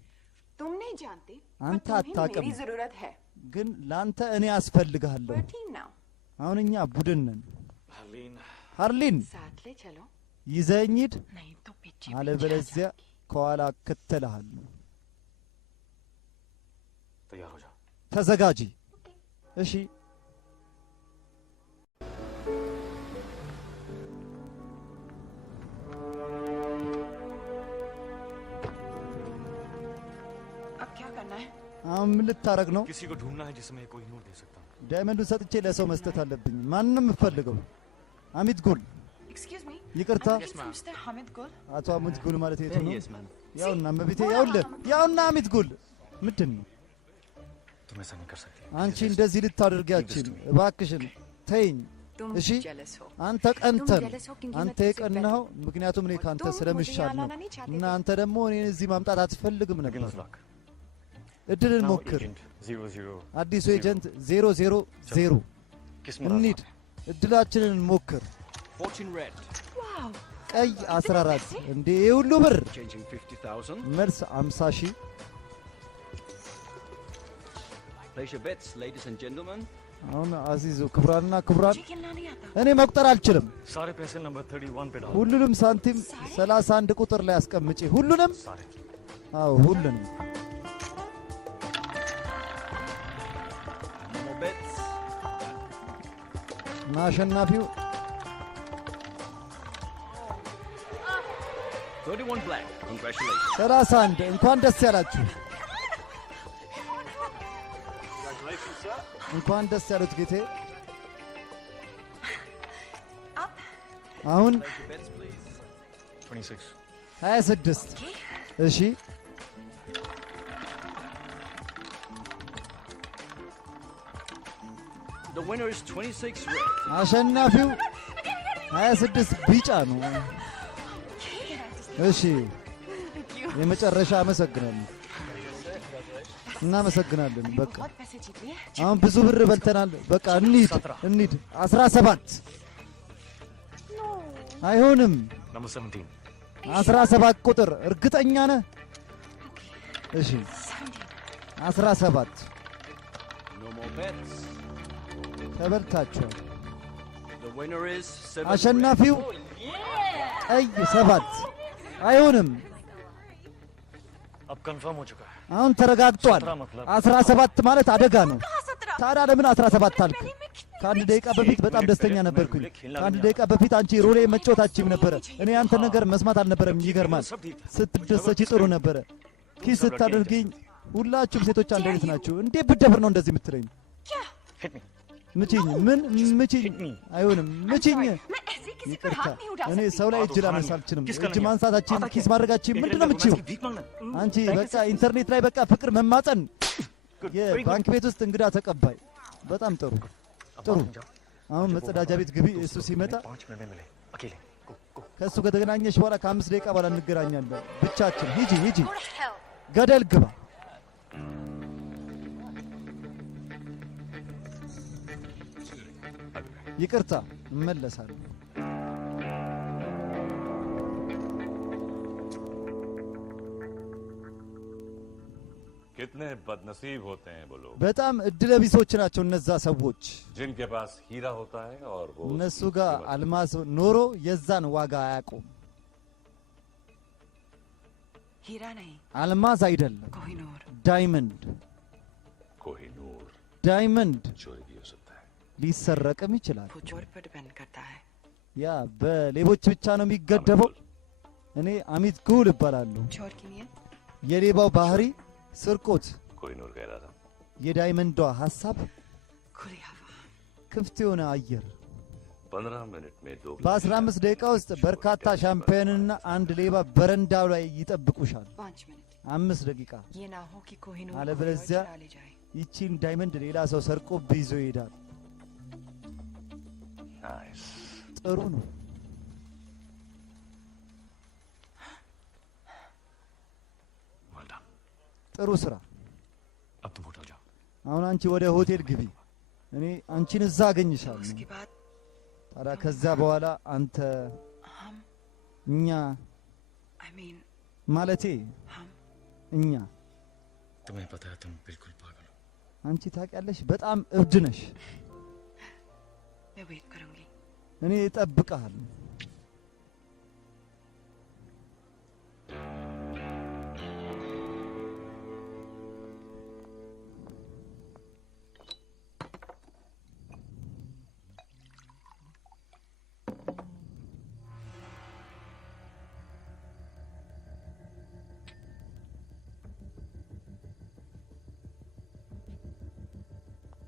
तुम नहीं जानते አንተ पर तुम्हें አታውቅም። मेरी जरूरत है। ግን ላንተ እኔ አስፈልግሃለሁ። We're team now. አሁን እኛ ቡድን ነን። हार्लिन ሃርሊን साथ ले चलो ይዘኝ ሂድ፣ नहीं तो पीछे አለበለዚያ ከኋላ እከተልሃለሁ። तैयार हो जाओ ተዘጋጂ። እሺ अब क्या करना है? አሁን ምን ልታረግ ነው? किसी को ढूंढना है जिसमें कोई नूर दे सकता हूं ዳይመንዱን ሰጥቼ ለሰው መስጠት አለብኝ። ማንም የምፈልገው አሚት ጉል። Excuse me. ይቅርታ Yes, Mr. Hamid Gul. አቶ አሚት ጉል ማለት የቱ ነው? ያውና መቤቴ ያውና አሚት ጉል ምንድን ነው? तुम ऐसा नहीं कर सकती አንቺ እንደዚህ ልታደርጊያችን እባክሽን ተይኝ። तुम እሺ jealous हो. አንተ ቀንተን jealous हो क्योंकि አንተ मैं तुझसे የቀናኸው ምክንያቱም እኔ ካንተ तुम ስለምሻል मुझे ነው यहाँ लाना नहीं चाहते እና थे। አንተ ደግሞ እኔን እዚህ ማምጣት አትፈልግም ነበር። लक እድልን ሞክር። 00 አዲሱ ኤጀንት 000 किस्मत እንሂድ፣ እድላችንን እንሞክር። Fortune red. Wow. ቀይ 14 እንዴ ይህ ሁሉ ብር? Changing 50,000. መልስ 50 ሺህ። Place your bets, ladies and gentlemen. አሁን አዚዙ ክቡራንና ክቡራን मुझे खेलना नहीं आता. እኔ መቁጠር አልችልም። सारे पैसे नंबर 31 पे डालो ሁሉንም ሳንቲም 31 ቁጥር ላይ አስቀምጪ። ሁሉንም? सारे አዎ ሁሉንም። No more bets. እና አሸናፊው 31 black. Congratulations. 31 እንኳን ደስ ያላችሁ። እንኳን ደስ ያሉት ጌቴ። አሁን Place your bets, please. 26 26 እሺ The winner is 26 red. አሸናፊው 26 ቢጫ ነው። እሺ የመጨረሻ አመሰግናለሁ። እናመሰግናለን። በቃ बहुत पैसे जीत लिए. አሁን ብዙ ብር በልተናል። በቃ እንሂድ እንሂድ። 17 አይሆንም። नंबर 17 17 ቁጥር እርግጠኛ ነህ? እሺ 17 No more bets. ተበልታችኋል። The winner is 7 አሸናፊው ቀይ 7 አይሆንም። अब कंफर्म हो चुका है አሁን ተረጋግጧል። 17 ማለት አደጋ ነው። ታዲያ ለምን 17 አልክ? ከአንድ ደቂቃ በፊት በጣም ደስተኛ ነበርኩኝ። ከአንድ ደቂቃ በፊት አንቺ ሮሌ መጫወታችም ነበረ። እኔ አንተ ነገር መስማት አልነበረም። ይገርማል። ስትደሰች ጥሩ ነበረ። ኪስ ስታደርግኝ ሁላችሁም ሴቶች አንድ አይነት ናችሁ። እንዴት ብደፍር ነው እንደዚህ የምትለኝ? Hit me ምችኝ። ምን ምችኝ? አይሆንም። ምችኝ። किसी पर ይቅርታ हाथ नहीं उठा እኔ सकती ሰው ላይ እጅ ላነሳ አልችልም። እጅ ማንሳታችን ኪስ ማድረጋችን ምንድን ነው የምትችይው? አንቺ በቃ ኢንተርኔት ላይ በቃ ፍቅር መማፀን የባንክ ቤት ውስጥ እንግዳ ተቀባይ። በጣም ጥሩ ጥሩ። አሁን መጸዳጃ ቤት ግቢ። እሱ ሲመጣ ከእሱ ከተገናኘሽ በኋላ ከ5 ደቂቃ በኋላ እንገናኛለን ብቻችን። ሂጂ ሂጂ፣ Go to hell. ገደል ግባ። ይቅርታ እመለሳለሁ። कितने बदनसीब होते हैं वो लोग በጣም እድለቢሶች ናቸው እነዛ ሰዎች። जिनके पास हीरा होता है और वो እነሱ उसकी ጋር कीमत- አልማዝ ኖሮ የዛን ዋጋ አያውቁም። हीरा नहीं, አልማዝ አይደለም कोहिनूर। ዳይመንድ። कोहिनूर ዳይመንድ चोरी भी हो सकता है ሊሰረቅም ይችላል። वो चोर पर डिपेंड करता है। ያ በሌቦች ብቻ ነው የሚገደበው። እኔ አሚት ጉል እባላለሁ። चोर की नीयत የሌባው ባህሪ ስርቆት፣ कोहिनूर कह रहा था የዳይመንዷ ሐሳብ खुली हवा। ክፍት የሆነ አየር። 15 मिनट में 2 በ15 ደቂቃ ውስጥ በርካታ ሻምፒዮንና አንድ ሌባ በረንዳው ላይ ይጠብቁሻል። 5 मिनट। 5 ደቂቃ። ये ना हो कि कोहिनूर አለ कोई और በለዚያ चुरा ले जाए। ይቺን ዳይመንድ ሌላ ሰው ሰርቆ ቢይዞ ይሄዳል። नाइस ጥሩ ነው። वेल डन। ጥሩ ስራ። अब तुम होटल जाओ। አሁን አንቺ ወደ ሆቴል ግቢ፣ እኔ አንቺን እዛ አገኝሻለሁ። उसके बाद ታዲያ ከዛ በኋላ አንተ हम እኛ I mean ማለቴ हम እኛ तुम्हें पता है तुम बिल्कुल पागल हो। አንቺ ታውቂያለሽ በጣም እብድ ነሽ። मैं वेट करूंगी। እኔ እጠብቅሃለሁ።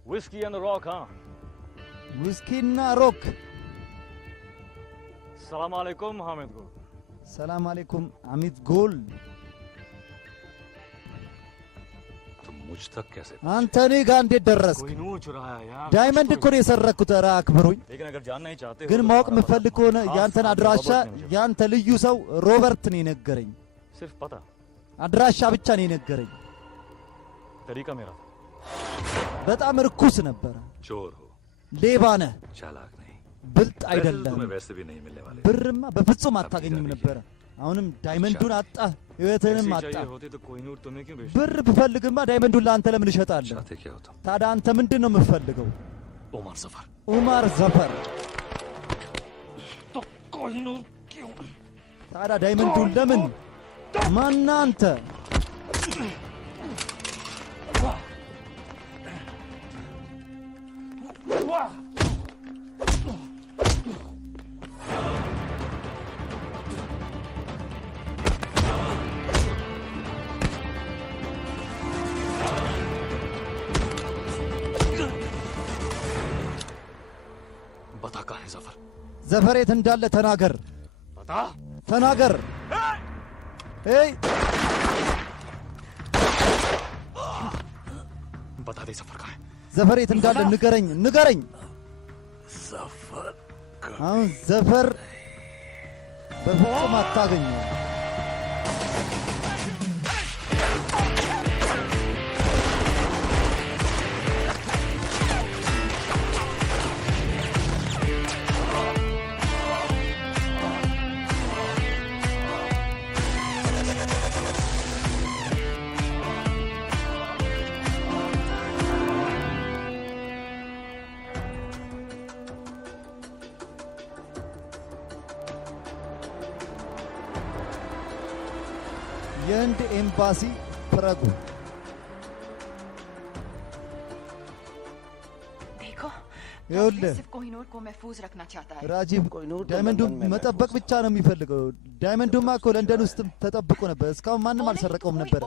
Whiskey and the rock, huh? ውስኪና ሮክ። Salam alaikum, Hamid Gul. ሰላም አለይኩም አሚት ጎል። तुम मुझ तक कैसे አንተ እኔ ጋር እንዴት ደረስክ? कोहिनूर चुराया यार। ዳይመንድ እኮ ነው የሰረኩት። ኧረ አክብሩኝ። लेकिन अगर जानना ही चाहते हो ግን तो ማወቅ तुम्हारा የምፈልግ पता ከሆነ खास ያንተን आदमी አድራሻ रॉबर्ट ने मुझे ያንተ ልዩ ሰው ሮበርት ነው የነገረኝ። सिर्फ पता, አድራሻ ብቻ ነው የነገረኝ። तरीका मेरा था। በጣም ርኩስ ነበረ። चोर हो ሌባ ነህ፣ चालाक नहीं ብልጥ पैसे तो አይደለም። तुम्हें वैसे भी नहीं मिलने वाले ብርማ በፍጹም አታገኝም ነበረ። አሁንም ዳይመንዱን አጣህ፣ ህይወትህንም पैसे አጣህ። चाहिए होते तो कोहिनूर तुम्हें क्यों बेचता? ብር ብፈልግማ ዳይመንዱን ለአንተ ለምን እሸጣለሁ? चाहते क्या हो तुम ታዲያ አንተ ምንድን ነው የምትፈልገው? ओमर सफर। ኡማር ዘፈር። तो कोहिनूर क्यों? ታዲያ ዳይመንዱን ለምን? ማነህ አንተ? बता कहाँ है सफर? ዘፈር የት እንዳለ ተናገር፣ बता। ተናገር። ኤይ बता दे सफर कहाँ है? ዘፈር የት እንዳለ ንገረኝ፣ ንገረኝ። አሁን ዘፈር በፍጹም አታገኘው። የህንድ ኤምባሲ ፕረጉ። देखो ይኸውልህ सिर्फ कोहिनूर को महफूज रखना चाहता है। ራጂብ ዳይመንዱን መጠበቅ ብቻ ነው የሚፈልገው። ዳይመንዱማ እኮ ለንደን ውስጥም ተጠብቆ ነበር። እስካሁን ማንም አልሰረቀውም ነበር።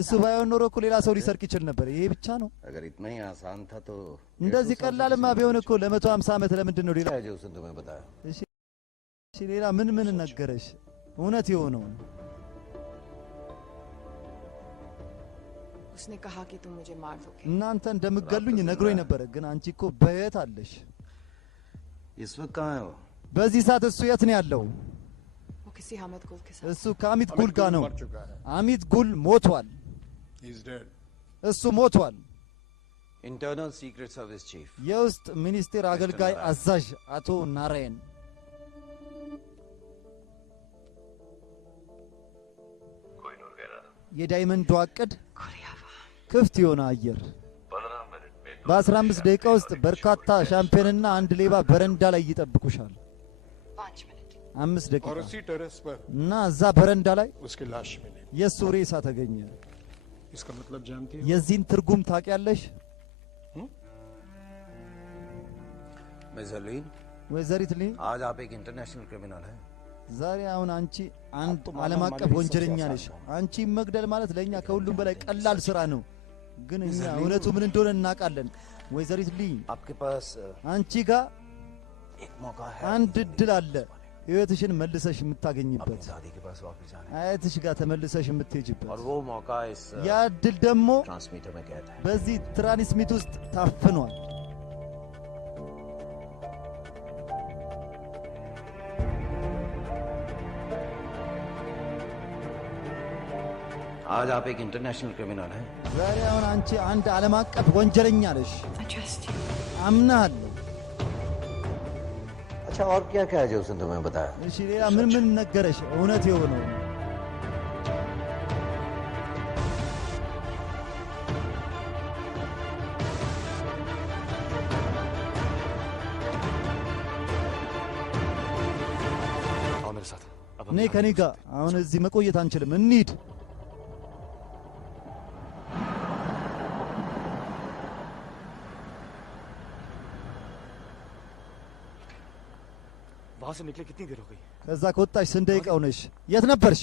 እሱ ባይሆን ኖሮ እኮ ሌላ ሰው ሊሰርቅ ይችል ነበር። ይሄ ብቻ ነው። अगर इतना ही आसान था तो እንደዚህ ቀላልማ ቢሆን እኮ ለ150 ዓመት ለምንድን ነው ሌላ? जो उसने तुम्हें बताया እሺ ሌላ ምን ነገረሽ? እውነት የሆነው उसने कहा कि तुम मुझे मार दोगे እናንተ እንደምትገሉኝ ነግሮኝ ነበር ግን አንቺ እኮ በየት አለሽ इस वक्त कहाँ है वो በዚህ ሰዓት እሱ የት ነው ያለው वो किसी हामिद गुल के साथ እሱ ከአሚት ጉል ጋር ነው አሚት ጉል ሞቷል እሱ ሞቷል इंटरनल सीक्रेट सर्विस चीफ የውስጥ ሚኒስቴር አገልጋይ አዛዥ አቶ ናራየን የዳይመንዱ አቅድ ክፍት የሆነ አየር በ15 ደቂቃ ውስጥ በርካታ ሻምፒዮንና አንድ ሌባ በረንዳ ላይ ይጠብቁሻል 5 ደቂቃ እና እዛ በረንዳ ላይ የሱ ሬሳ ተገኘ የዚህን ትርጉም ታውቂያለሽ ወይዘሪት ሊ आज आप एक इंटरनेशनल क्रिमिनल है ዛሬ አሁን አንቺ አንድ ዓለም አቀፍ ወንጀለኛ ነሽ አንቺ መግደል ማለት ለኛ ከሁሉም በላይ ቀላል ስራ ነው ግን እኛ እውነቱ ምን እንደሆነ እናውቃለን ወይዘሪት ሊ आपके पास አንቺ ጋር एक मौका है አንድ እድል አለ ህይወትሽን መልሰሽ የምታገኝበት दादी के पास वापस जाने አያትሽ ጋር ተመልሰሽ የምትሄጂበት और वो मौका इस ያ እድል ደግሞ ट्रांसमीटर में कैद है በዚህ ትራንስሚት ውስጥ ታፍኗል आज आप एक इंटरनेशनल क्रिमिनल हैं ዛሬ አሁን አንቺ አንድ ዓለም አቀፍ ወንጀለኛ ነሽ አምናለሁ अच्छा और क्या क्या है जो उसने तुम्हें बताया እሺ ሌላ ምን ነገረሽ እውነት የሆነው आओ मेरे साथ अब हम እኔ यहाँ ከኔ ጋር አሁን እዚህ መቆየት አንችልም እንሂድ वहां से निकले कितनी देर हो गई ከዛ ከወጣሽ ስንት ደቂቃ ሆነሽ የት ነበርሽ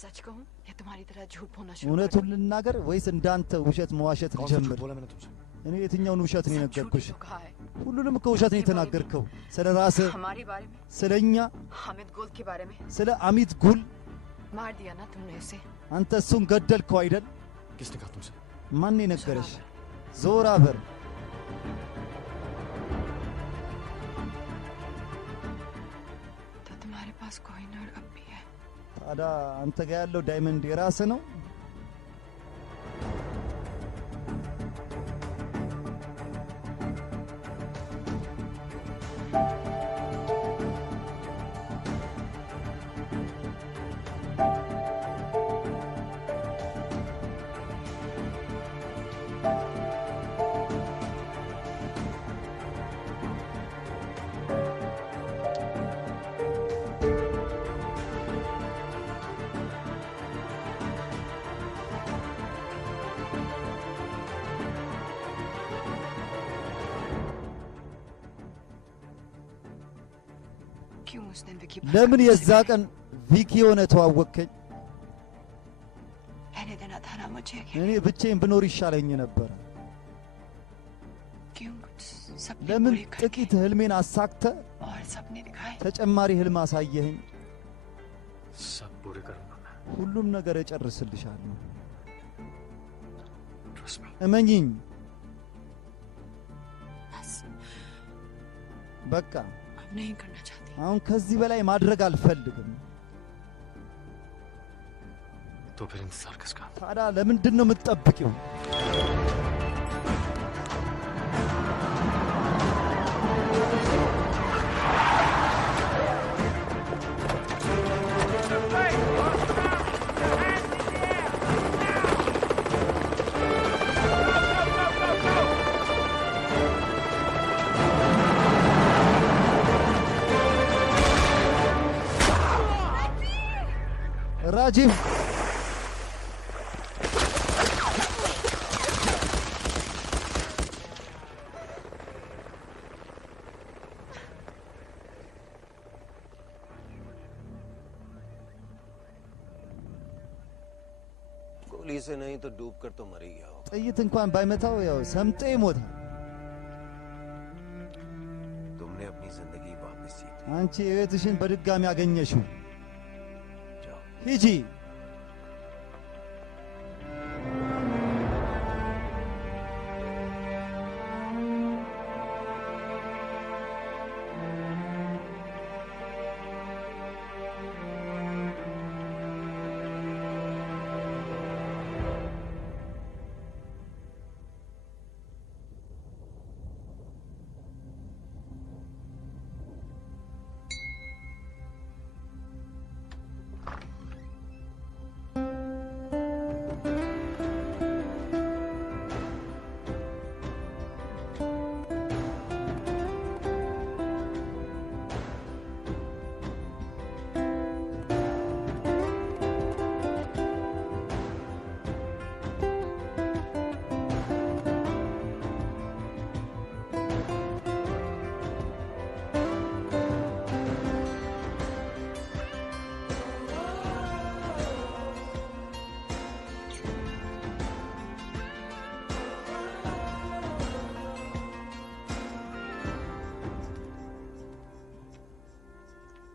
सच कहूं या तुम्हारी तरह झूठ बोलना शुरू እውነቱን ልናገር ወይስ እንዳንተ ውሸት መዋሸት कौन सा झूठ ልጀምር बोला मैंने तुमसे እኔ የትኛውን ውሸት ነው सब झूठ የነገርኩሽ ही तो कहा है ሁሉንም እኮ ውሸት ነው የተናገርከው ስለ ራስህ हमारे बारे में ስለኛ हामिद गुल के बारे में ስለ አሚት ጉል मार दिया ना तुमने उसे አንተ እሱን ገደልከው አይደል किसने कहा तुमसे ማን የነገረሽ ዞራ በር तो तुम्हारे पास कोहिनूर अब भी है ታዲያ አንተ ጋር ያለው ዳይመንድ የራስህ ነው क्यों उसने विकी ለምን የዛ ቀን ቪኪ የሆነ ተዋወቅከኝ रहने देना था ना मुझे እኔ ብቻዬን ብኖር ይሻለኝ ነበር क्यों कुछ सपने ለምን पूरे करके ጥቂት ህልሜን አሳክተ और सपने दिखाए ተጨማሪ ህልም አሳየኸኝ सब पूरे करूंगा मैं ሁሉም ነገር እጨርስልሻለሁ ट्रस्ट मी እመኚኝ बस በቃ अब नहीं करना चाहती አሁን ከዚህ በላይ ማድረግ አልፈልግም तो फिर इंतजार किसका ታዲያ ለምንድን ነው የምትጠብቂው राजीव गोली से नहीं तो डूब कर तो मर ही गया हो ጥይት እንኳን ባይመታው ያው ሰምጦ ይሞታል तुमने अपनी जिंदगी वापस जीती አንቺ እህትሽን በድጋሚ አገኘሽው። ሂጂ።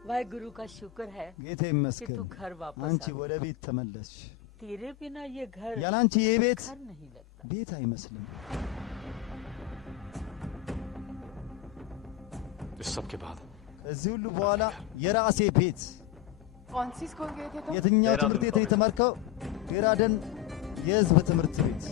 वाहेगुरु का शुक्र है ጌታ कि ይመስገን तू घर वापस አንቺ आ ወደ ቤት ተመለስሽ። तेरे बिना ये घर ያለ አንቺ ይህ ቤት घर नहीं लगता। ቤት አይመስልም። इस सब के बाद ከዚህ ሁሉ በኋላ የራሴ ቤት። कौन सी स्कूल गए थे तुम? የትኛው ትምህርት ቤት ነው የተማርከው? ዴራደን የህዝብ ትምህርት ቤት።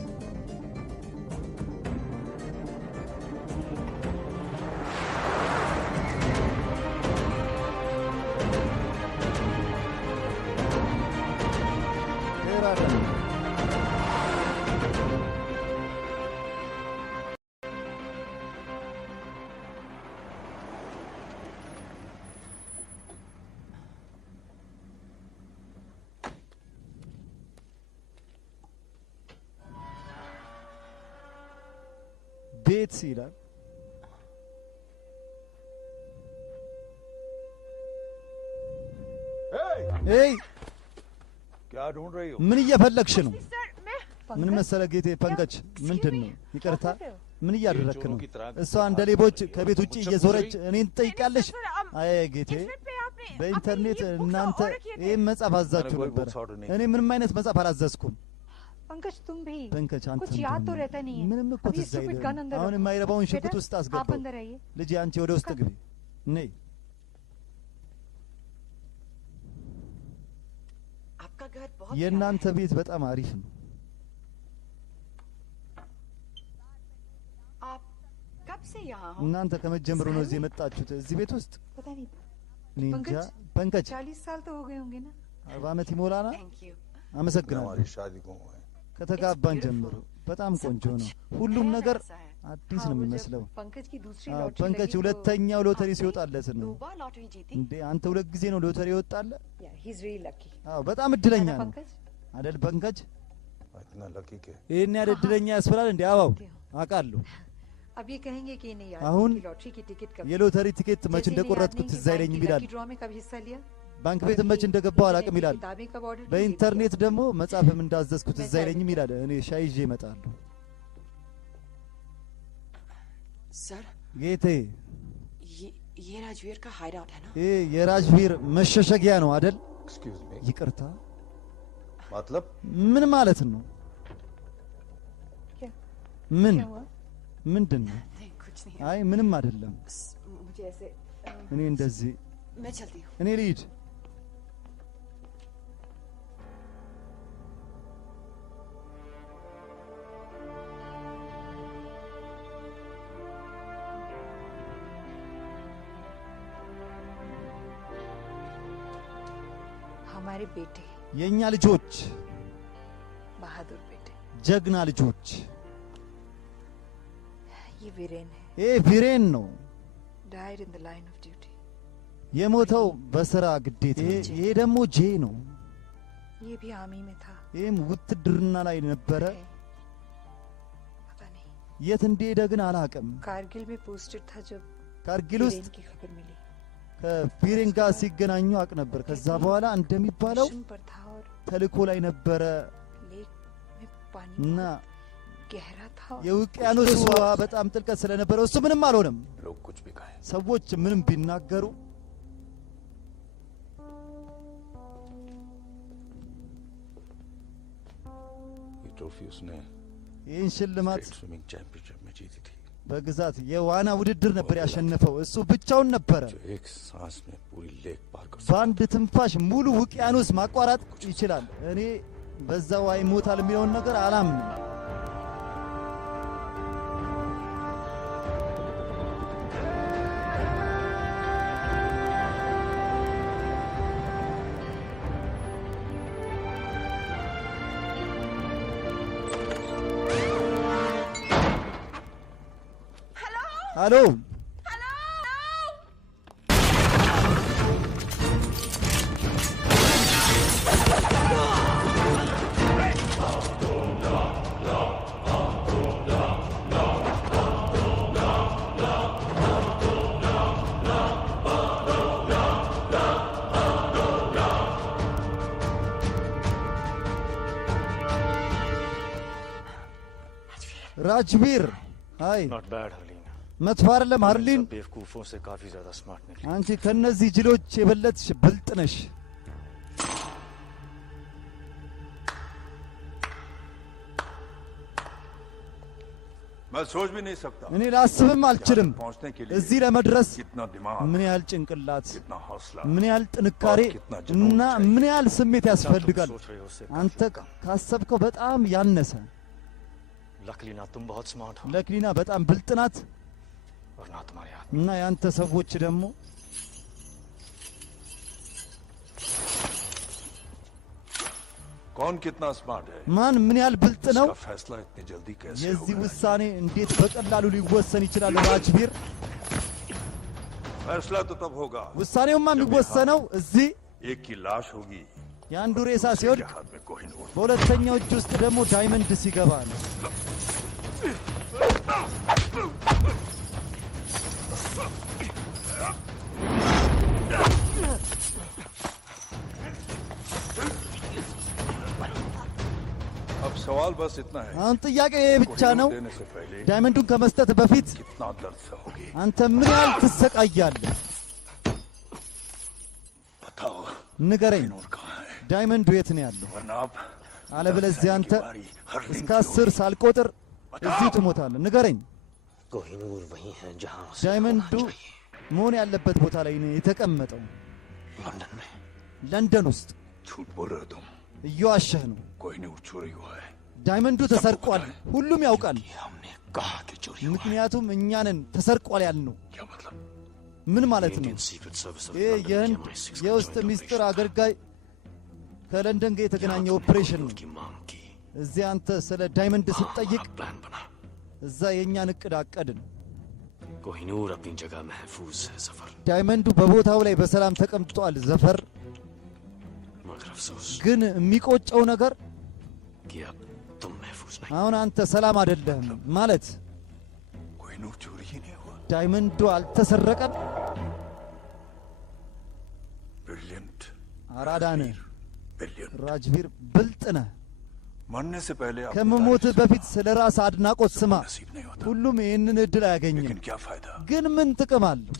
ዴራደን ቤት ይላል። ኤይ क्या ढूंढ रही हो? ምን እየፈለግሽ ነው? सर मैं ምን መሰለ ጌቴ ፐንከች፣ ምንድን ነው? ይቅርታ፣ ምን እያደረክ ነው? की तरह እሷ እንደ ሌቦች ከቤት ውጭ እየዞረች እኔን ትጠይቃለሽ? አይ ጌቴ፣ पे आपने በኢንተርኔት እናንተ ይህን መጽሐፍ አዛችሁ मैंने कोई ነበር። books order नहीं እኔ ምንም አይነት መጽሐፍ አላዘዝኩም። पंकज तुम भी ፐንከች፣ አንተ कुछ याद तो रहता नहीं है। ምንም እኮ अब ये ትዝ stupid gun አይልም። अंदर አሁን रखो। የማይረባውን ሽጉጥ बेटा, ውስጥ आप አስገባው። अंदर आइए। ልጄ አንቺ ወደ ውስጥ ግቢ። ነይ። आपका घर बहुत የእናንተ ቤት በጣም አሪፍ ነው። आप कब से यहाँ हो? እናንተ ከመጀመሩ ነው እዚህ የመጣችሁት እዚህ ቤት ውስጥ? पता नहीं እኔ እንጃ። पंकज ፐንከች 40 साल तो हो गए होंगे ना। 40 ዓመት ይሞላናል። Thank you. አመሰግናለሁ። हमारी शादी को हुआ है। ከተጋባን ጀምሮ በጣም ቆንጆ ነው። ሁሉም ነገር አዲስ हाँ, ነው वो जब የሚመስለው። पंकज की दूसरी አዎ፣ लॉटरी ፐንከች लगी तो ሁለተኛው ሎተሪ ሲወጣለት ነው። 2 बार लॉटरी जीती। እንዴ አንተ ሁለት ጊዜ ነው ሎተሪ ይወጣለ? yeah, he's really lucky। አዎ በጣም እድለኛ है ना ነው पंकज? አይደል ፐንከች? इतना लकी के ይሄን ያህል እድለኛ ያስፈራል እንዴ? አባው አውቃለሁ። अब ये कहेंगे कि नहीं यार አሁን कि लॉटरी की टिकट कब የሎተሪ ቲኬት መች जैसे नहीं እንደቆረጥኩት याद नहीं ትዝ कि አይለኝም बैंक की ይላል። लकी ड्रॉ में कब हिस्सा लिया। ባንክ ቤት መች እንደገባው አላውቅም ይላል። किताबें कब ऑर्डर की በኢንተርኔት ደግሞ መጽሐፍም እንዳዘዝኩት ትዝ አይለኝም ይላል። እኔ ሻይ ይዤ እመጣለሁ። सर ጌቴ ये राजवीर का हाइड आउट है ना? ይሄ የራጅቪር መሸሸጊያ ነው አይደል? एक्सक्यूज मी ይቅርታ፣ मतलब ምን ማለት ነው? क्या ምን क्या हुआ? ምንድን ነው? नहीं कुछ नहीं। አይ ምንም አይደለም። मुझे ऐसे እኔ እንደዚህ मैं चलती हूँ। እኔ ልሂድ። हमारे बेटे የእኛ ልጆች बहादुर बेटे ጀግና ልጆች። ये वीरेन है ይሄ ቪሬን ነው died in the line of duty। የሞተው በስራ ግዴታ። ይሄ ደግሞ ጄ ነው። ये भी आर्मी में था। ይህም ውትድርና ላይ ነበረ። है। पता नहीं የት እንደሄደ ግን አላውቅም። कारगिल में पोस्टेड था जब ካርጊል ውስጥ वीरेन की खबर मिली। ከቪሬን ጋር ሲገናኙ አውቅ ነበር። ከዛ በኋላ እንደሚባለው मिशन पर था और ተልእኮ ላይ ነበረ लेक में पानी እና बहुत गहरा था। የውቅያኖስ ውሃ በጣም ጥልቀት ስለነበረ እሱ ምንም አልሆነም። लोग कुछ भी कहें ሰዎች ምንም ቢናገሩ ट्रॉफी उसने ይህን ሽልማት स्विमिंग चैंपियनशिप में जीती थी। በግዛት የዋና ውድድር ነበር ያሸነፈው። እሱ ብቻውን ነበረ एक सांस में पूरी लेक पार कर በአንድ ትንፋሽ ሙሉ ውቅያኖስ ማቋረጥ ይችላል። እኔ በዛው አይሞታል የሚለውን ነገር አላምንም። hello Rajveer hi not bad Harleen መጥፎ አይደለም ሃርሊን बेवकूफों से काफी ज्यादा स्मार्ट निकली አንቺ ከነዚህ ጅሎች የበለጥሽ ብልጥ ነሽ मैं सोच भी नहीं सकता እኔ ላስብም አልችልም पहुंचने के लिए እዚህ ለመድረስ कितना दिमाग ምን ያህል ጭንቅላት कितना हौसला ምን ያህል ጥንካሬ እና ምን ያህል ስሜት ያስፈልጋል አንተ ካሰብከው በጣም ያነሰ लकलीना तुम बहुत स्मार्ट हो ለክሊና በጣም ብልጥ ናት और ना तुम्हारे हाथ እና ያንተ ሰዎች ደግሞ कौन कितना स्मार्ट है ማን ምን ያህል ብልጥ ነው इसका फैसला इतनी जल्दी कैसे የዚህ होगा ውሳኔ እንዴት በቀላሉ ሊወሰን ይችላል ራጅቪር फैसला तो तब होगा ውሳኔውማ የሚወሰነው እዚህ एक की लाश होगी የአንዱ ሬሳ ሲወድቅ के हाथ में कोहिनूर በሁለተኛው እጅ ውስጥ ደግሞ ዳይመንድ ሲገባ ነው अब सवाल बस इतना है አሁን ጥያቄው ይሄ ብቻ ነው देने से पहले ዳይመንዱን ከመስጠት በፊት कितना दर्द सहोगी አንተ ምን ያህል ትሰቃያለህ बताओ ንገረኝ कोहिनूर कहाँ है ዳይመንዱ የት ነው ያለው वरना आप አለበለዚያ አንተ हर እስከ 10 ሳልቆጥር እዚህ ትሞታለህ ንገረኝ कोहिनूर वही है जहां ዳይመንዱ መሆን ያለበት ቦታ ላይ ነው የተቀመጠው लंदन में ለንደን ውስጥ झूठ बोल रहे हो तुम እየዋሸህ ነው कोहिनूर चोरी हुआ है ዳይመንዱ ተሰርቋል ሁሉም ያውቃል हमने कहा कि चोरी हुआ ምክንያቱም እኛንን ተሰርቋል ያልነው क्या मतलब ምን ማለት ነው इंडियन सीक्रेट सर्विस ऑफ ይህ लंदन የህንድ की MI6 የውስጥ ሚስጥር አገልጋይ ከለንደን ጋር የተገናኘ ኦፕሬሽን ነው की मांग की እዚህ አንተ ስለ ዳይመንድ ስትጠይቅ प्लान बना እዛ የእኛን እቅድ አቀድን कोहिनूर अपनी जगह महफूज है सफर ዳይመንዱ በቦታው ላይ በሰላም ተቀምጧል ዘፈር मगर अफसोस ግን የሚቆጨው ነገር कि अब तुम महफूज नहीं አሁን አንተ ሰላም አይደለህም ማለት कोहिनूर चोरी ही नहीं हुआ ዳይመንዱ አልተሰረቀም ब्रिलियंट አራዳነ ब्रिलियंट ራጅቪር ብልጥ ነህ मरने से पहले अपनी ከመሞትህ तारीफ በፊት ስለ ራስ አድናቆት ስማ नसीब नहीं होता ሁሉም ይህንን እድል አያገኝም लेकिन क्या फायदा ግን ምን ጥቅም አለው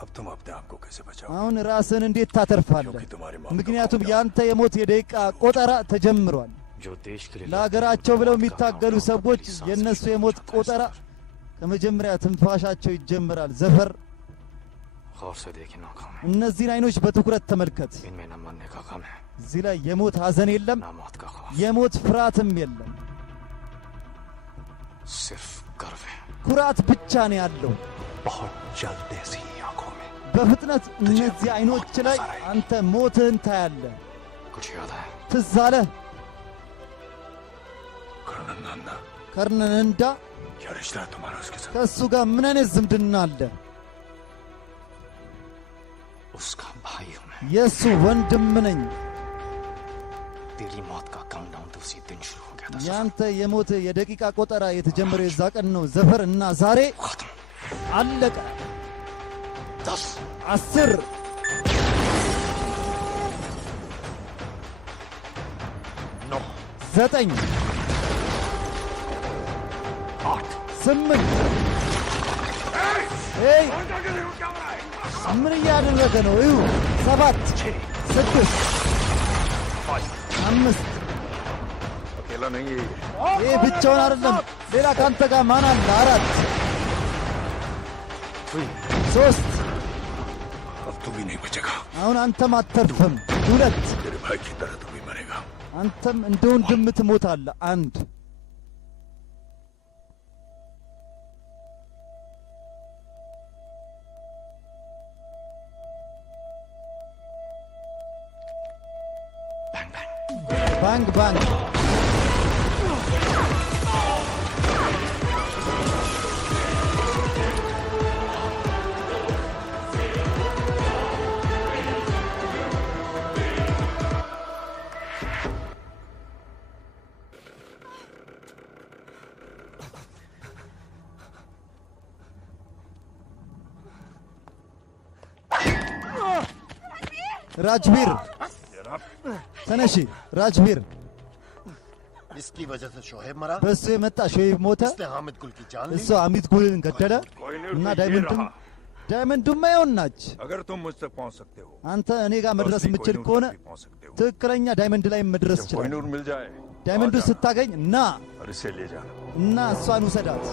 अब तुम अपने आप को कैसे बचाओ አሁን ራስን እንዴት ታተርፋለህ क्योंकि तुम्हारी मौत का ምክንያቱም मौका ያንተ የሞት የደቂቃ ቆጠራ ተጀምሯል जो देश के लिए ለሀገራቸው ብለው लड़ते हैं, የሚታገሉ उनका ሰዎች अपनी सांस የእነሱ की የሞት बचाता है ቆጠራ सफर। ከመጀመሪያ ትንፋሻቸው ይጀምራል ዘፈር गौर से देखे नाकाम है እነዚህን አይኖች በትኩረት ተመልከት इनमें न मरने का गम है እዚህ ላይ የሞት ሐዘን የለም न मौत का खौफ የሞት ፍርሃትም የለም सिर्फ गर्व है ኩራት ብቻ ነው ያለው बहुत जल्द ऐसी आंखों में በፍጥነት እነዚህ አይኖች ላይ አንተ ሞትህን ታያለህ कुछ याद है ትዝ አለህ कर्नल नंदा ከርነን እንዳ क्या रिश्ता है तुम्हारा उसके साथ ከእሱ ጋር ምን አይነት ዝምድና አለ उसका भाई हूं मैं የእሱ ወንድም ነኝ तेरी मौत का काउंटडाउन तो उसी दिन शुरू हो गया था सफर। ያንተ የሞት የደቂቃ ቆጠራ የተጀመረው የዛ ቀን ነው ዘፈር እና ዛሬ खत्म አለቀ 10 10 9 9 8 8 ኤይ ምን እያደረገ ነው እዩ 7 6 5 अकेला नहीं है ይህ ብቻውን አይደለም ሌላ ካንተ ጋር ማን አለ? 4 3 अब तू भी नहीं बचेगा አሁን አንተም አተርፍም። 2 तेरे भाई की तरह तू भी मरेगा አንተም እንደ ወንድም ትሞታለህ። 1 ባንግ ባንግ राजवीर तनशी राजवीर इसकी वजह से शोहेब मरा बस የመጣ ሾሄብ ሞተ इसने हामिद गुल की जान ली እሱ አሚት ጉልን ገደለ እና ዳይመንዱም ይሁን ናች अगर तुम मुझ तक पहुंच सकते हो አንተ እኔ ጋር መድረስ የምችል ከሆነ ትክክለኛ ዳይመንድ ላይ መድረስ ይችላል कोहिनूर मिल जाए ዳይመንዱ ስታገኝ እና और इसे ले जाना እና እሷን ውሰዳት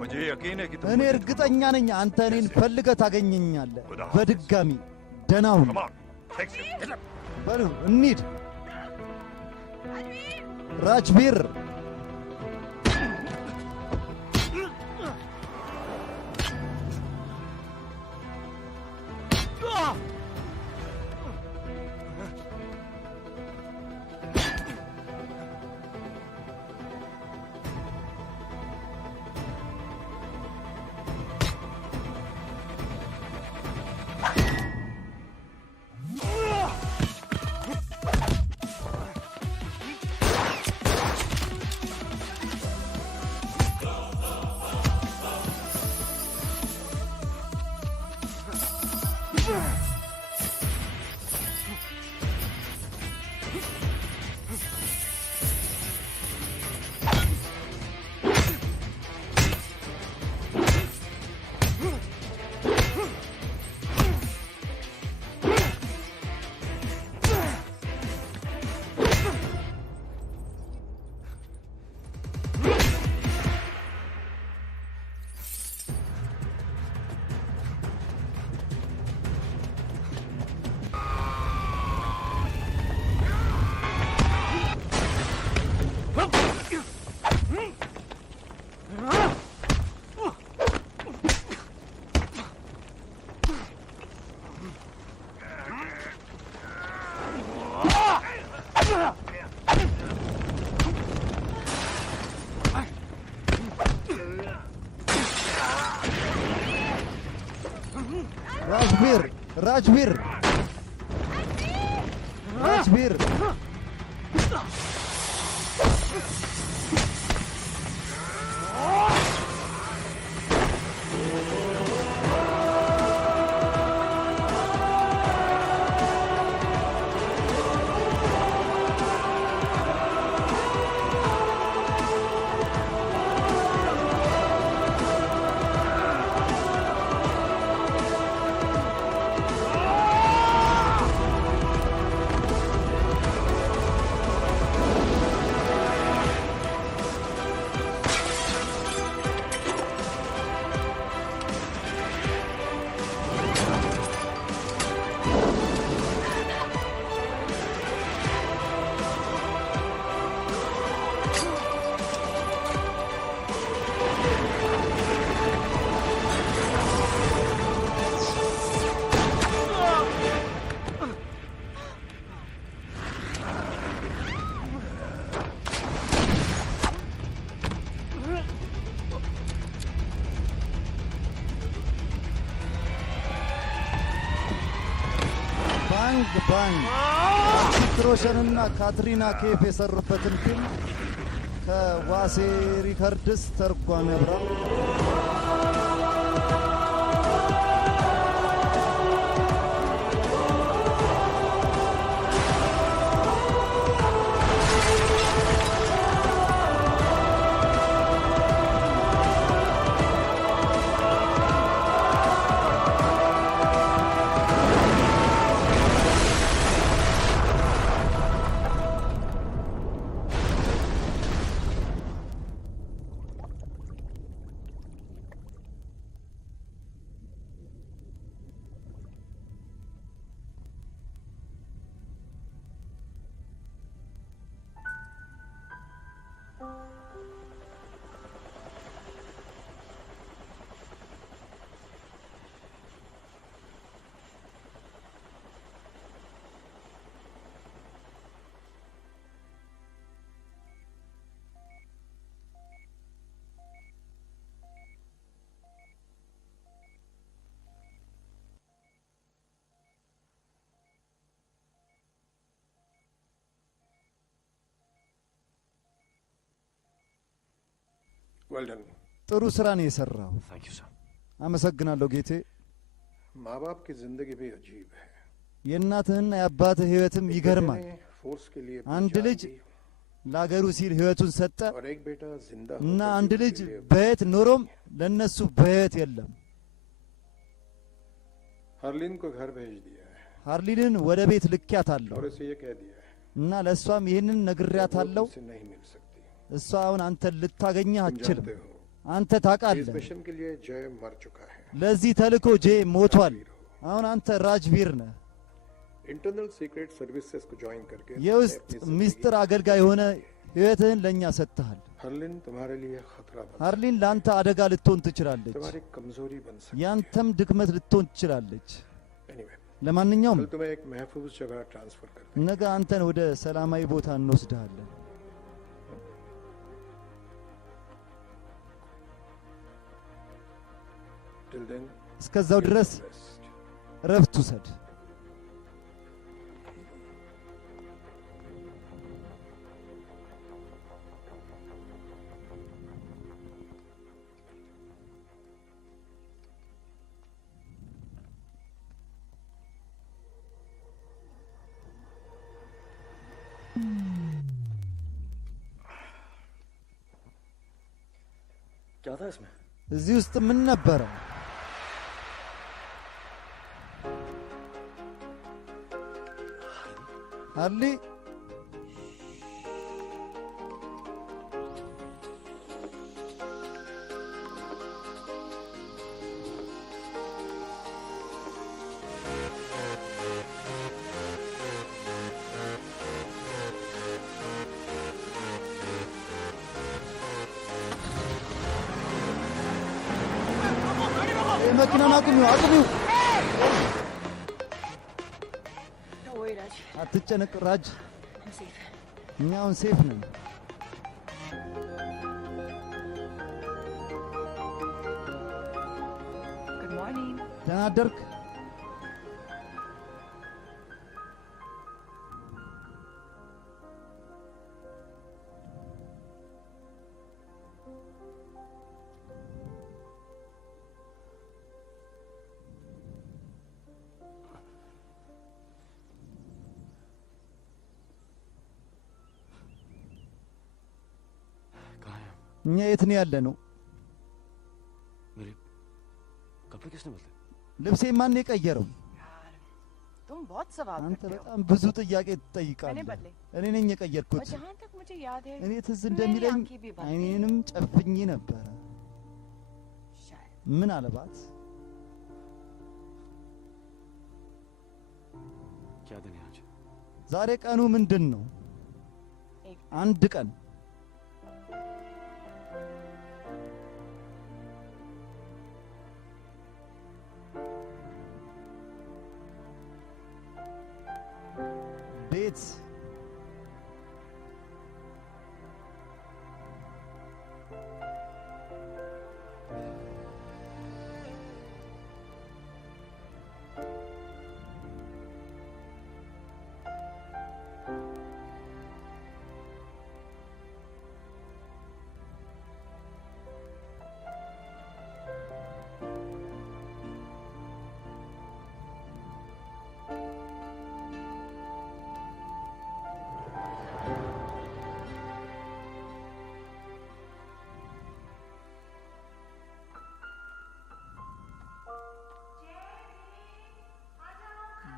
मुझे यकीन है कि तुम እኔ እርግጠኛ ነኝ አንተ እኔን ፈልገህ ታገኘኛለህ በድጋሚ ደህና ሁን በሉ እንሂድ ራጅቪር राजवीर राजवीर ባንግ ትሮሸንና ካትሪና ኬፍ የሰሩበትን ፊልም ከዋሴ ሪከርድስ ተርጓሚ አብራም well done ጥሩ ስራ ነው የሰራው። thank you sir አመሰግናለሁ ጌቴ። माँ बाप की जिंदगी भी अजीब है የእናትህና የአባትህ ህይወትም ይገርማል። फोर्स के लिए አንድ ልጅ ለአገሩ ሲል ህይወቱን ሰጠ और एक बेटा जिंदा እና አንድ ልጅ በህይወት ኖሮም ለነሱ በህይወት የለም። हार्लिन को घर भेज दिया है ሃርሊንን ወደ ቤት ልኬያታለሁ और इसे ये कह दिया है እና ለእሷም ይህንን ነግሬያታለሁ። इससे नहीं मिल सकती እሷ አሁን አንተን ልታገኘህ አትችልም። जानते हो አንተ इस ታውቃለህ मिशन के लिए जय मर चुका है ለዚህ ተልእኮ ጄ ሞቷል። አሁን አንተ ራጅቪር ነህ። इंटरनल सीक्रेट सर्विसेज को ज्वाइन करके የውስጥ ሚስጥር አገልጋይ ሆነ ህይወትህን ለእኛ ሰጥተሃል። हार्लिन तुम्हारे लिए खतरा बन ሃርሊን ለአንተ አደጋ ልትሆን ትችላለች። तुम्हारी कमजोरी बन सकती ያንተም ድክመት ልትሆን ትችላለች። एनीवे ለማንኛውም कल तुम्हें एक महफूज जगह ट्रांसफर कर ነገ አንተን ወደ ሰላማዊ ቦታ እንወስድሃለን። टिल देन እስከዛው ድረስ እረፍት ውሰድ። क्या था इसमें እዚህ ውስጥ ምን ነበረ? ሃርሊ መኪናን አቁሚው፣ አቁሚው። አትጨነቅ ራጅ፣ እኛ አሁን ሴፍ ነን። गुड मॉर्निंग ደህና አደርክ? कहाँ है እኛ የት ነው ያለ ነው? मेरे कपड़े किसने बदले ልብሴ ማን የቀየረው? तुम बहुत सवाल አንተ करते हो በጣም ብዙ ጥያቄ मैंने ትጠይቃለህ። बदले እኔ ነኝ የቀየርኩት። और जहाँ तक मुझे याद है እኔ ትዝ मेरी እንደሚለኝ आंखें भी बंद थी। አይኔንም ጨፍኝ ነበረ። शायद ምን አለባት? क्या दिन है आज ዛሬ ቀኑ ምንድን ነው? एक አንድ ቀን ቤት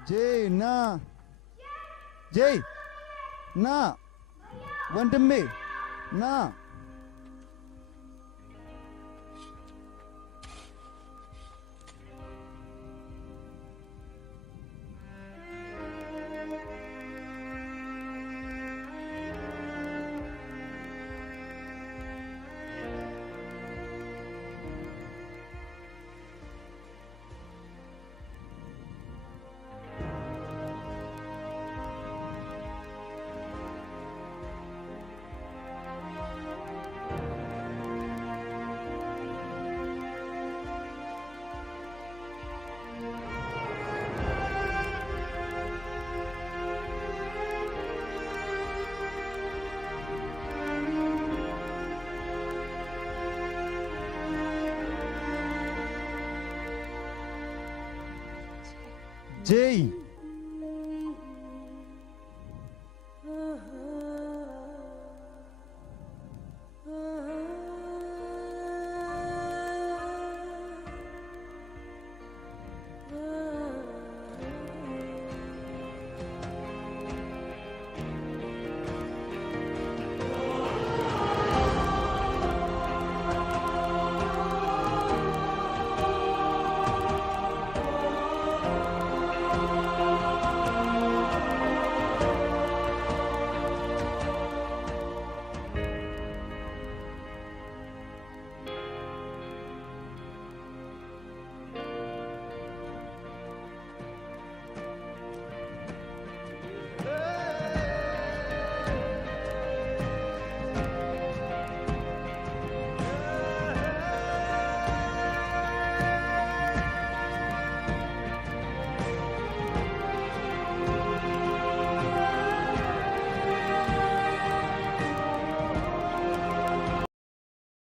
ጄ ና ጄ ና ወንድሜ ና जेई